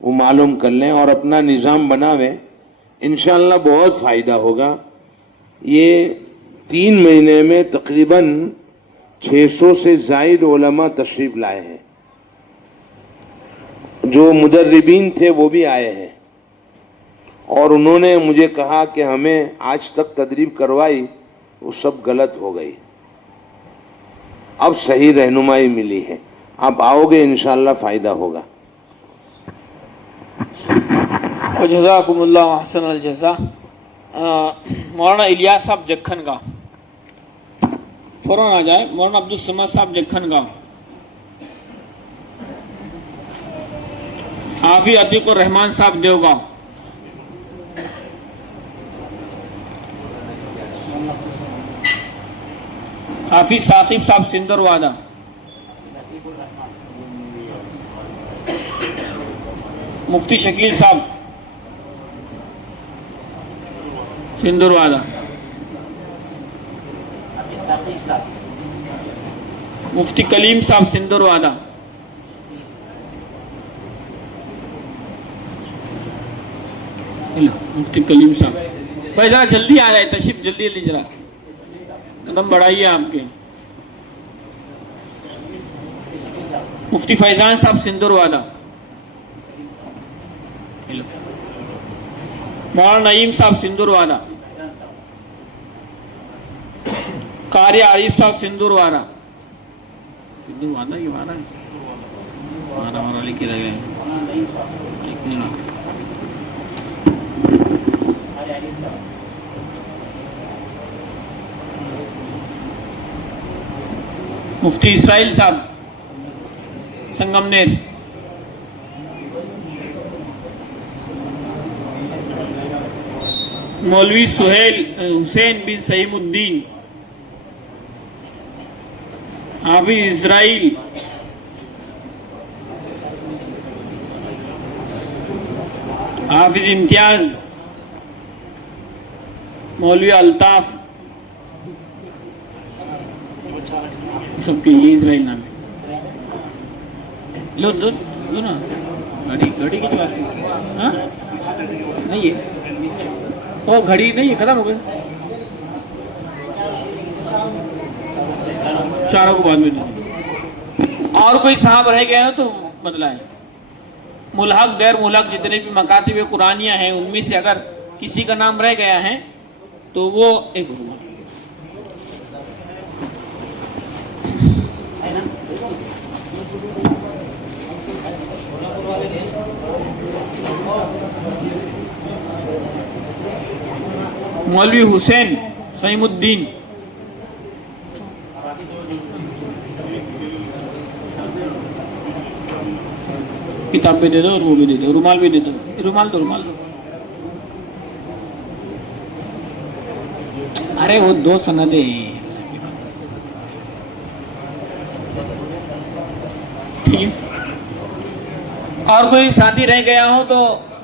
وہ معلوم کر لیں اور اپنا نظام بناویں. انشاءاللہ بہت فائدہ ہوگا. یہ 3 مہینے میں تقریباً 600 سے زائد علماء تشریف لائے ہیں. جو مدربین تھے وہ بھی آئے ہیں اور انہوں نے مجھے کہا کہ ہمیں آج تک تدریب کروائی وہ سب غلط ہو گئی, اب صحیح رہنمائی ملی ہے. آپ آؤ گے انشاءاللہ فائدہ ہوگا. جزاکم اللہ احسن الجزا. مولانا الیاس صاحب جکھن گاؤں, فوراً آ جائے. مولانا عبدالصمد صاحب جکھن گاؤں. حافظ عتیق الرحمان صاحب دیوگاؤں. حافظ ثاقب صاحب سندر وادہ. مفتی شکیل صاحب سندر وادہ. مفتی کلیم صاحب سندر وادہ. مفتی کلیم صاحب بھائی ذرا جلدی آ جائے, تشریف جلدی جلدی ذرا قدم بڑھائیے آپ کے. مفتی فیضان صاحب سندر وادہ. مولانا نعیم صاحب سندر وادہ. قاری عارف صاحب سندر وادہ. سندر وادہ یہ وادہ لکھ کے رہ گئے. مفتی اسرائیل صاحب سنگمنیر. مولوی سہیل حسین بن سعیم الدین. حافظ اسرائیل. حافظ امتیاز. مولوی الطاف. سب کے یہ اسرائیل نام ہے. لو دو نا گھڑی کی جو آسی نہیں ہے وہ گھڑی نہیں ہے, ختم ہو گئے. چاروں کو بعد میں اور کوئی صاحب رہ گئے ہیں تو بدلا ہے. ملحق غیر ملحق جتنے بھی مکاتب قرآنیہ ہیں ان میں سے اگر کسی کا نام رہ گیا ہے تو وہ ایک مولوی حسین سعیم الدین. کتاب بھی دے دو اور وہ بھی دے دو, رومال بھی دے دو. رومال دو ارے وہ 2 سندیں ہیں. ٹھیک ہے, اور کوئی ساتھی رہ گیا ہو تو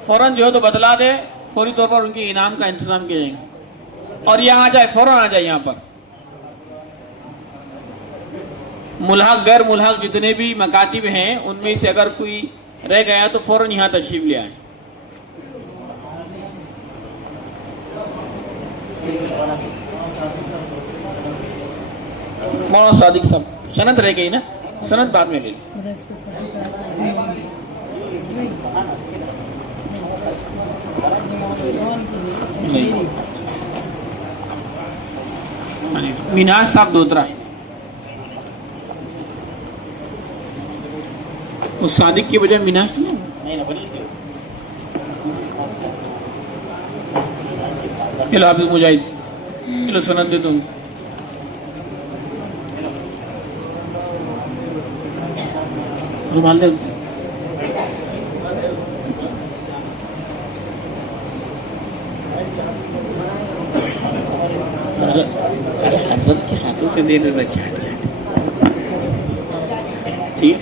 فوراً جو ہے تو بتلا دے, فوری طور پر ان کے انعام کا انتظام کیا جائے گا. اور یہاں آ جائے, فوراً آ جائے یہاں پر. ملحق غیر ملحق جتنے بھی مکاتب ہیں ان میں سے اگر کوئی رہ گیا تو فوراً یہاں تشریف لے آئے. مولانا صادق صاحب سند رہ گئی نا, سند بعد میں لے میناز صاحب دوترا. وہ صادق کی بجائے میناز چلو حافظ مجاہد چلو سند دے دوں. رومال دے حضرت کے ہاتھوں سے دے رہے چھاٹ چھاٹ. ٹھیک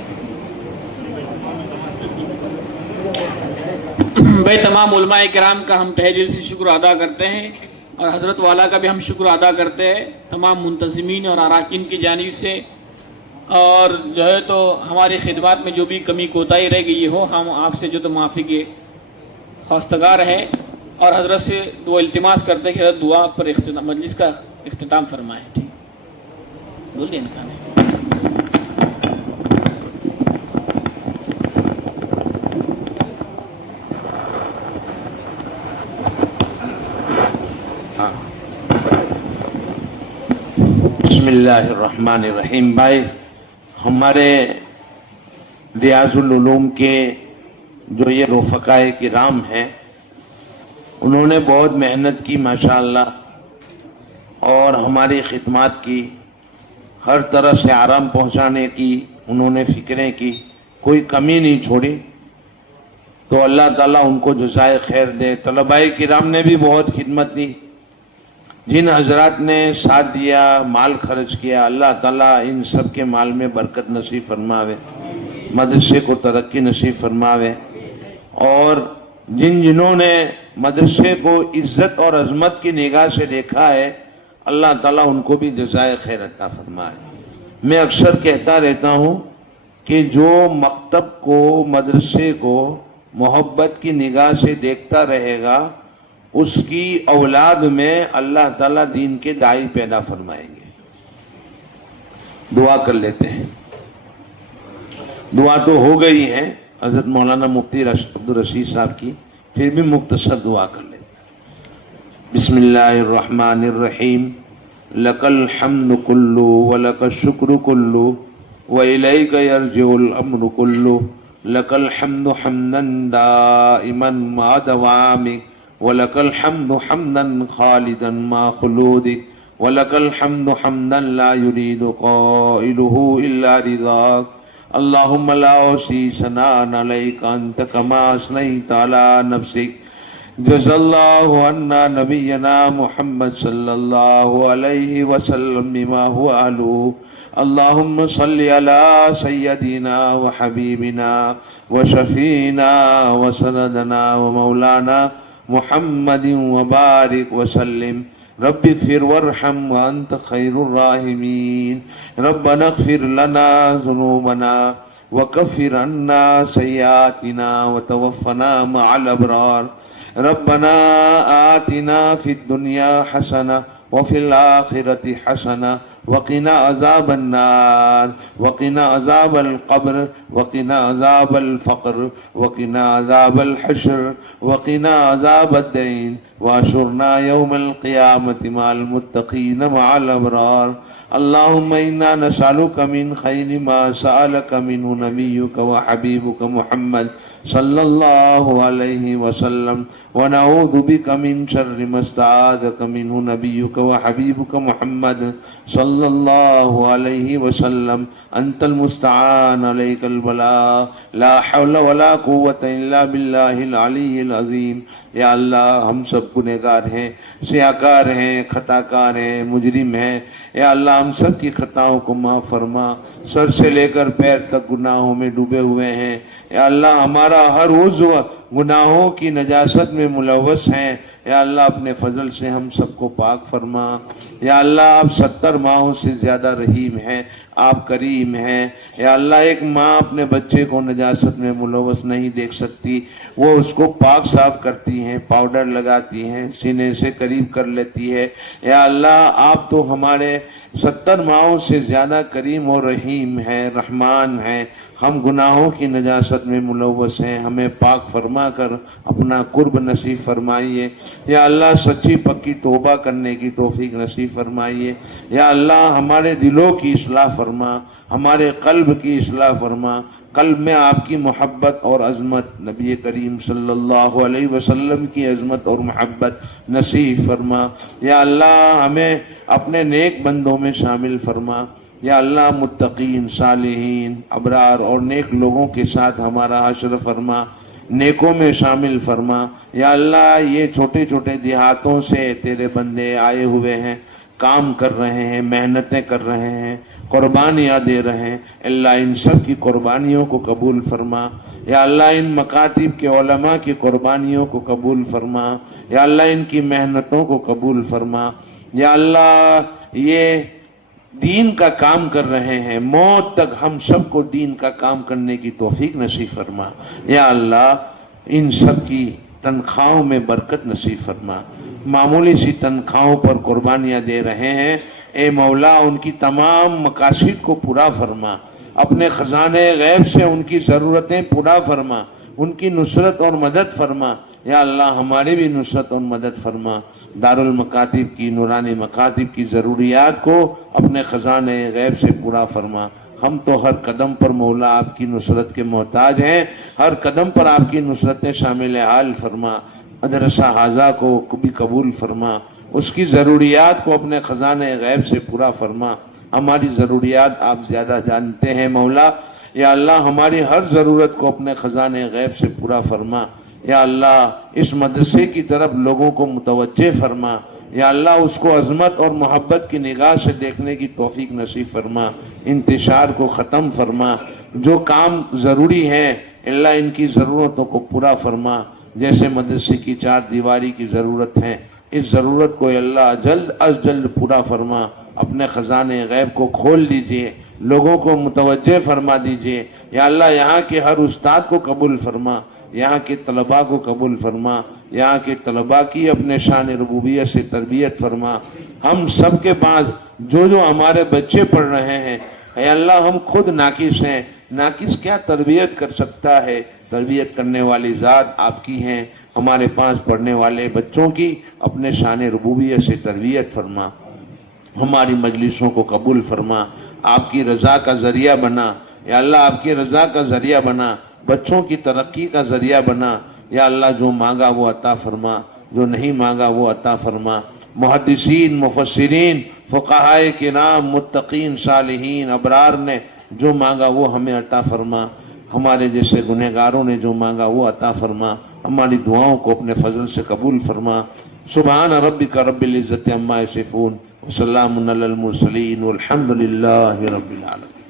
بھائی, تمام علماء کرام کا ہم تہ دل سے شکر ادا کرتے ہیں اور حضرت والا کا بھی ہم شکر ادا کرتے ہیں. تمام منتظمین اور اراکین کی جانب سے اور جو ہے تو ہماری خدمات میں جو بھی کمی کوتاہی رہ گئی ہو ہم آپ سے جو تو معافی کے خواستگار ہیں اور حضرت سے دعا التماس کرتے ہیں کہ حضرت دعا پر مجلس کا اختتام فرمائیں. ٹھیک بولیے انکان ہے. بسم اللہ الرحمن الرحیم. بھائی ہمارے ریاض العلوم کے جو یہ رفقائے کرام ہیں انہوں نے بہت محنت کی ماشاءاللہ اور ہماری خدمات کی، ہر طرح سے آرام پہنچانے کی انہوں نے فکریں کی، کوئی کمی نہیں چھوڑی. تو اللہ تعالیٰ ان کو جزائے خیر دے. طلباء کرام نے بھی بہت خدمت دی، جن حضرات نے ساتھ دیا، مال خرچ کیا، اللہ تعالیٰ ان سب کے مال میں برکت نصیب فرماوے، مدرسے کو ترقی نصیب فرماوے. اور جنہوں نے مدرسے کو عزت اور عظمت کی نگاہ سے دیکھا ہے اللہ تعالیٰ ان کو بھی جزائے خیر عطا فرمائے. میں اکثر کہتا رہتا ہوں کہ جو مکتب کو، مدرسے کو محبت کی نگاہ سے دیکھتا رہے گا اس کی اولاد میں اللہ تعالیٰ دین کے داعی پیدا فرمائیں گے. دعا کر لیتے ہیں. دعا تو ہو گئی ہے حضرت مولانا مفتی عبدالرشید صاحب کی، پھر بھی مختصر دعا کر لیتے ہیں. بسم اللہ الرحمن الرحیم. لک الحمد کلو ولک الشکر کلو وإلیک یرجع الامر کلو. لک الحمد حمدا دائما مع دوامک وَلَكَ الْحَمْدُ حَمْدًا خَالِدًا مَا خُلُودِكَ وَلَكَ الْحَمْدُ حَمْدًا لَا يُرِيدُ قَائِلُهُ إِلَّا رِضَاكَ. اللهم لا أحصي ثناء عليك أنت كما أثنيت على نفسك. جزا الله عنا نبينا محمد صلى الله عليه وسلم بما هو أهله. اللهم صل على سيدنا وحبيبنا وشفينا وسندنا ومولانا محمد وبارك وسلم. رب اغفر وارحم وانت خير الراحمين. ربنا اغفر لنا ذنوبنا وكفر عنا سيئاتنا وتوفنا مع الابرار. ربنا آتنا في الدنيا حسنة وفي الآخرة حسنة وقنا عذاب النار وقنا عذاب القبر وقنا عذاب الفقر وقنا عذاب الحشر وقنا عذاب الدين واشرنا يوم القيامة مع المتقين مع الأبرار. اللهم إنا نسألك من خير ما سألك منه نبيك وحبيبك محمد صلى الله عليه وسلم ونعوذ بك من شر ما استعاذك منه نبيك وحبيبك محمد صلى الله عليه وسلم. أنت المستعان عليك البلاء لا حول ولا قوة إلا بالله العلي العظيم. یا اللہ ہم سب گنہگار ہیں، سیاہکار ہیں، خطاکار ہیں، مجرم ہیں. یا اللہ ہم سب کی خطاؤں کو معاف فرما. سر سے لے کر پیر تک گناہوں میں ڈوبے ہوئے ہیں. یا اللہ ہمارا ہر عضو گناہوں کی نجاست میں ملوث ہیں. یا اللہ اپنے فضل سے ہم سب کو پاک فرما. یا اللہ آپ 70 ماہوں سے زیادہ رحیم ہیں، آپ کریم ہیں. یا اللہ ایک ماں اپنے بچے کو نجاست میں ملوث نہیں دیکھ سکتی، وہ اس کو پاک صاف کرتی ہیں، پاؤڈر لگاتی ہیں، سینے سے قریب کر لیتی ہے. یا اللہ آپ تو ہمارے 70 ماہوں سے زیادہ کریم و رحیم ہیں، رحمان ہیں. ہم گناہوں کی نجاست میں ملوث ہیں، ہمیں پاک فرما کر اپنا قرب نصیب فرمائیے. یا اللہ سچی پکی توبہ کرنے کی توفیق نصیب فرمائیے. یا اللہ ہمارے دلوں کی اصلاح فرما، ہمارے قلب کی اصلاح فرما. قلب میں آپ کی محبت اور عظمت، نبی کریم صلی اللہ علیہ وسلم کی عظمت اور محبت نصیب فرما. یا اللہ ہمیں اپنے نیک بندوں میں شامل فرما. یا اللہ متقین، صالحین، ابرار اور نیک لوگوں کے ساتھ ہمارا حشر فرما، نیکوں میں شامل فرما. یا اللہ یہ چھوٹے چھوٹے دیہاتوں سے تیرے بندے آئے ہوئے ہیں، کام کر رہے ہیں، محنتیں کر رہے ہیں، قربانیاں دے رہے ہیں. اللہ ان سب کی قربانیوں کو قبول فرما. یا اللہ ان مکاتب کے علماء کی قربانیوں کو قبول فرما. یا اللہ ان کی محنتوں کو قبول فرما. یا اللہ یہ دین کا کام کر رہے ہیں، موت تک ہم سب کو دین کا کام کرنے کی توفیق نصیب فرما۔ یا اللہ ان سب کی تنخواہوں میں برکت نصیب فرما۔ معمولی سی تنخواہوں پر قربانیاں دے رہے ہیں، اے مولا ان کی تمام مقاصد کو پورا فرما، اپنے خزانے غیب سے ان کی ضرورتیں پورا فرما، ان کی نصرت اور مدد فرما۔ یا اللہ ہماری بھی نصرت اور مدد فرما۔ دارالمکاتب کی نورانی مکاتب کی ضروریات کو اپنے خزانے غیب سے پورا فرما۔ ہم تو ہر قدم پر مولا آپ کی نصرت کے محتاج ہیں، ہر قدم پر آپ کی نصرتیں شامل حال فرما۔ مدرسہ حاضہ کو بھی قبول فرما، اس کی ضروریات کو اپنے خزانے غیب سے پورا فرما۔ ہماری ضروریات آپ زیادہ جانتے ہیں مولا۔ یا اللہ ہماری ہر ضرورت کو اپنے خزانے غیب سے پورا فرما۔ یا اللہ اس مدرسے کی طرف لوگوں کو متوجہ فرما۔ یا اللہ اس کو عظمت اور محبت کی نگاہ سے دیکھنے کی توفیق نصیب فرما، انتشار کو ختم فرما۔ جو کام ضروری ہیں اللہ ان کی ضرورتوں کو پورا فرما، جیسے مدرسے کی چار دیواری کی ضرورت ہے، اس ضرورت کو اللہ جلد از جلد پورا فرما۔ اپنے خزانے غیب کو کھول دیجئے، لوگوں کو متوجہ فرما دیجئے۔ یا اللہ یہاں کے ہر استاد کو قبول فرما، یہاں کے طلباء کو قبول فرما، یہاں کے طلباء کی اپنے شان ربوبیت سے تربیت فرما۔ ہم سب کے پاس جو ہمارے بچے پڑھ رہے ہیں، اے اللہ ہم خود ناقص ہیں، ناقص کیا تربیت کر سکتا ہے؟ تربیت کرنے والی ذات آپ کی ہیں۔ ہمارے پاس پڑھنے والے بچوں کی اپنے شان ربوبیت سے تربیت فرما، ہماری مجلسوں کو قبول فرما، آپ کی رضا کا ذریعہ بنا۔ یا اللہ آپ کی رضا کا ذریعہ بنا، بچوں کی ترقی کا ذریعہ بنا۔ یا اللہ جو مانگا وہ عطا فرما، جو نہیں مانگا وہ عطا فرما۔ محدثین، مفسرین، فقہائے کرام، متقین، صالحین، ابرار نے جو مانگا وہ ہمیں عطا فرما، ہمارے جیسے گنہگاروں نے جو مانگا وہ عطا فرما۔ ہماری دعاؤں کو اپنے فضل سے قبول فرما۔ سبحان ربک رب العزت عما یصفون وسلام علی المرسلین والحمد للہ رب العالمین۔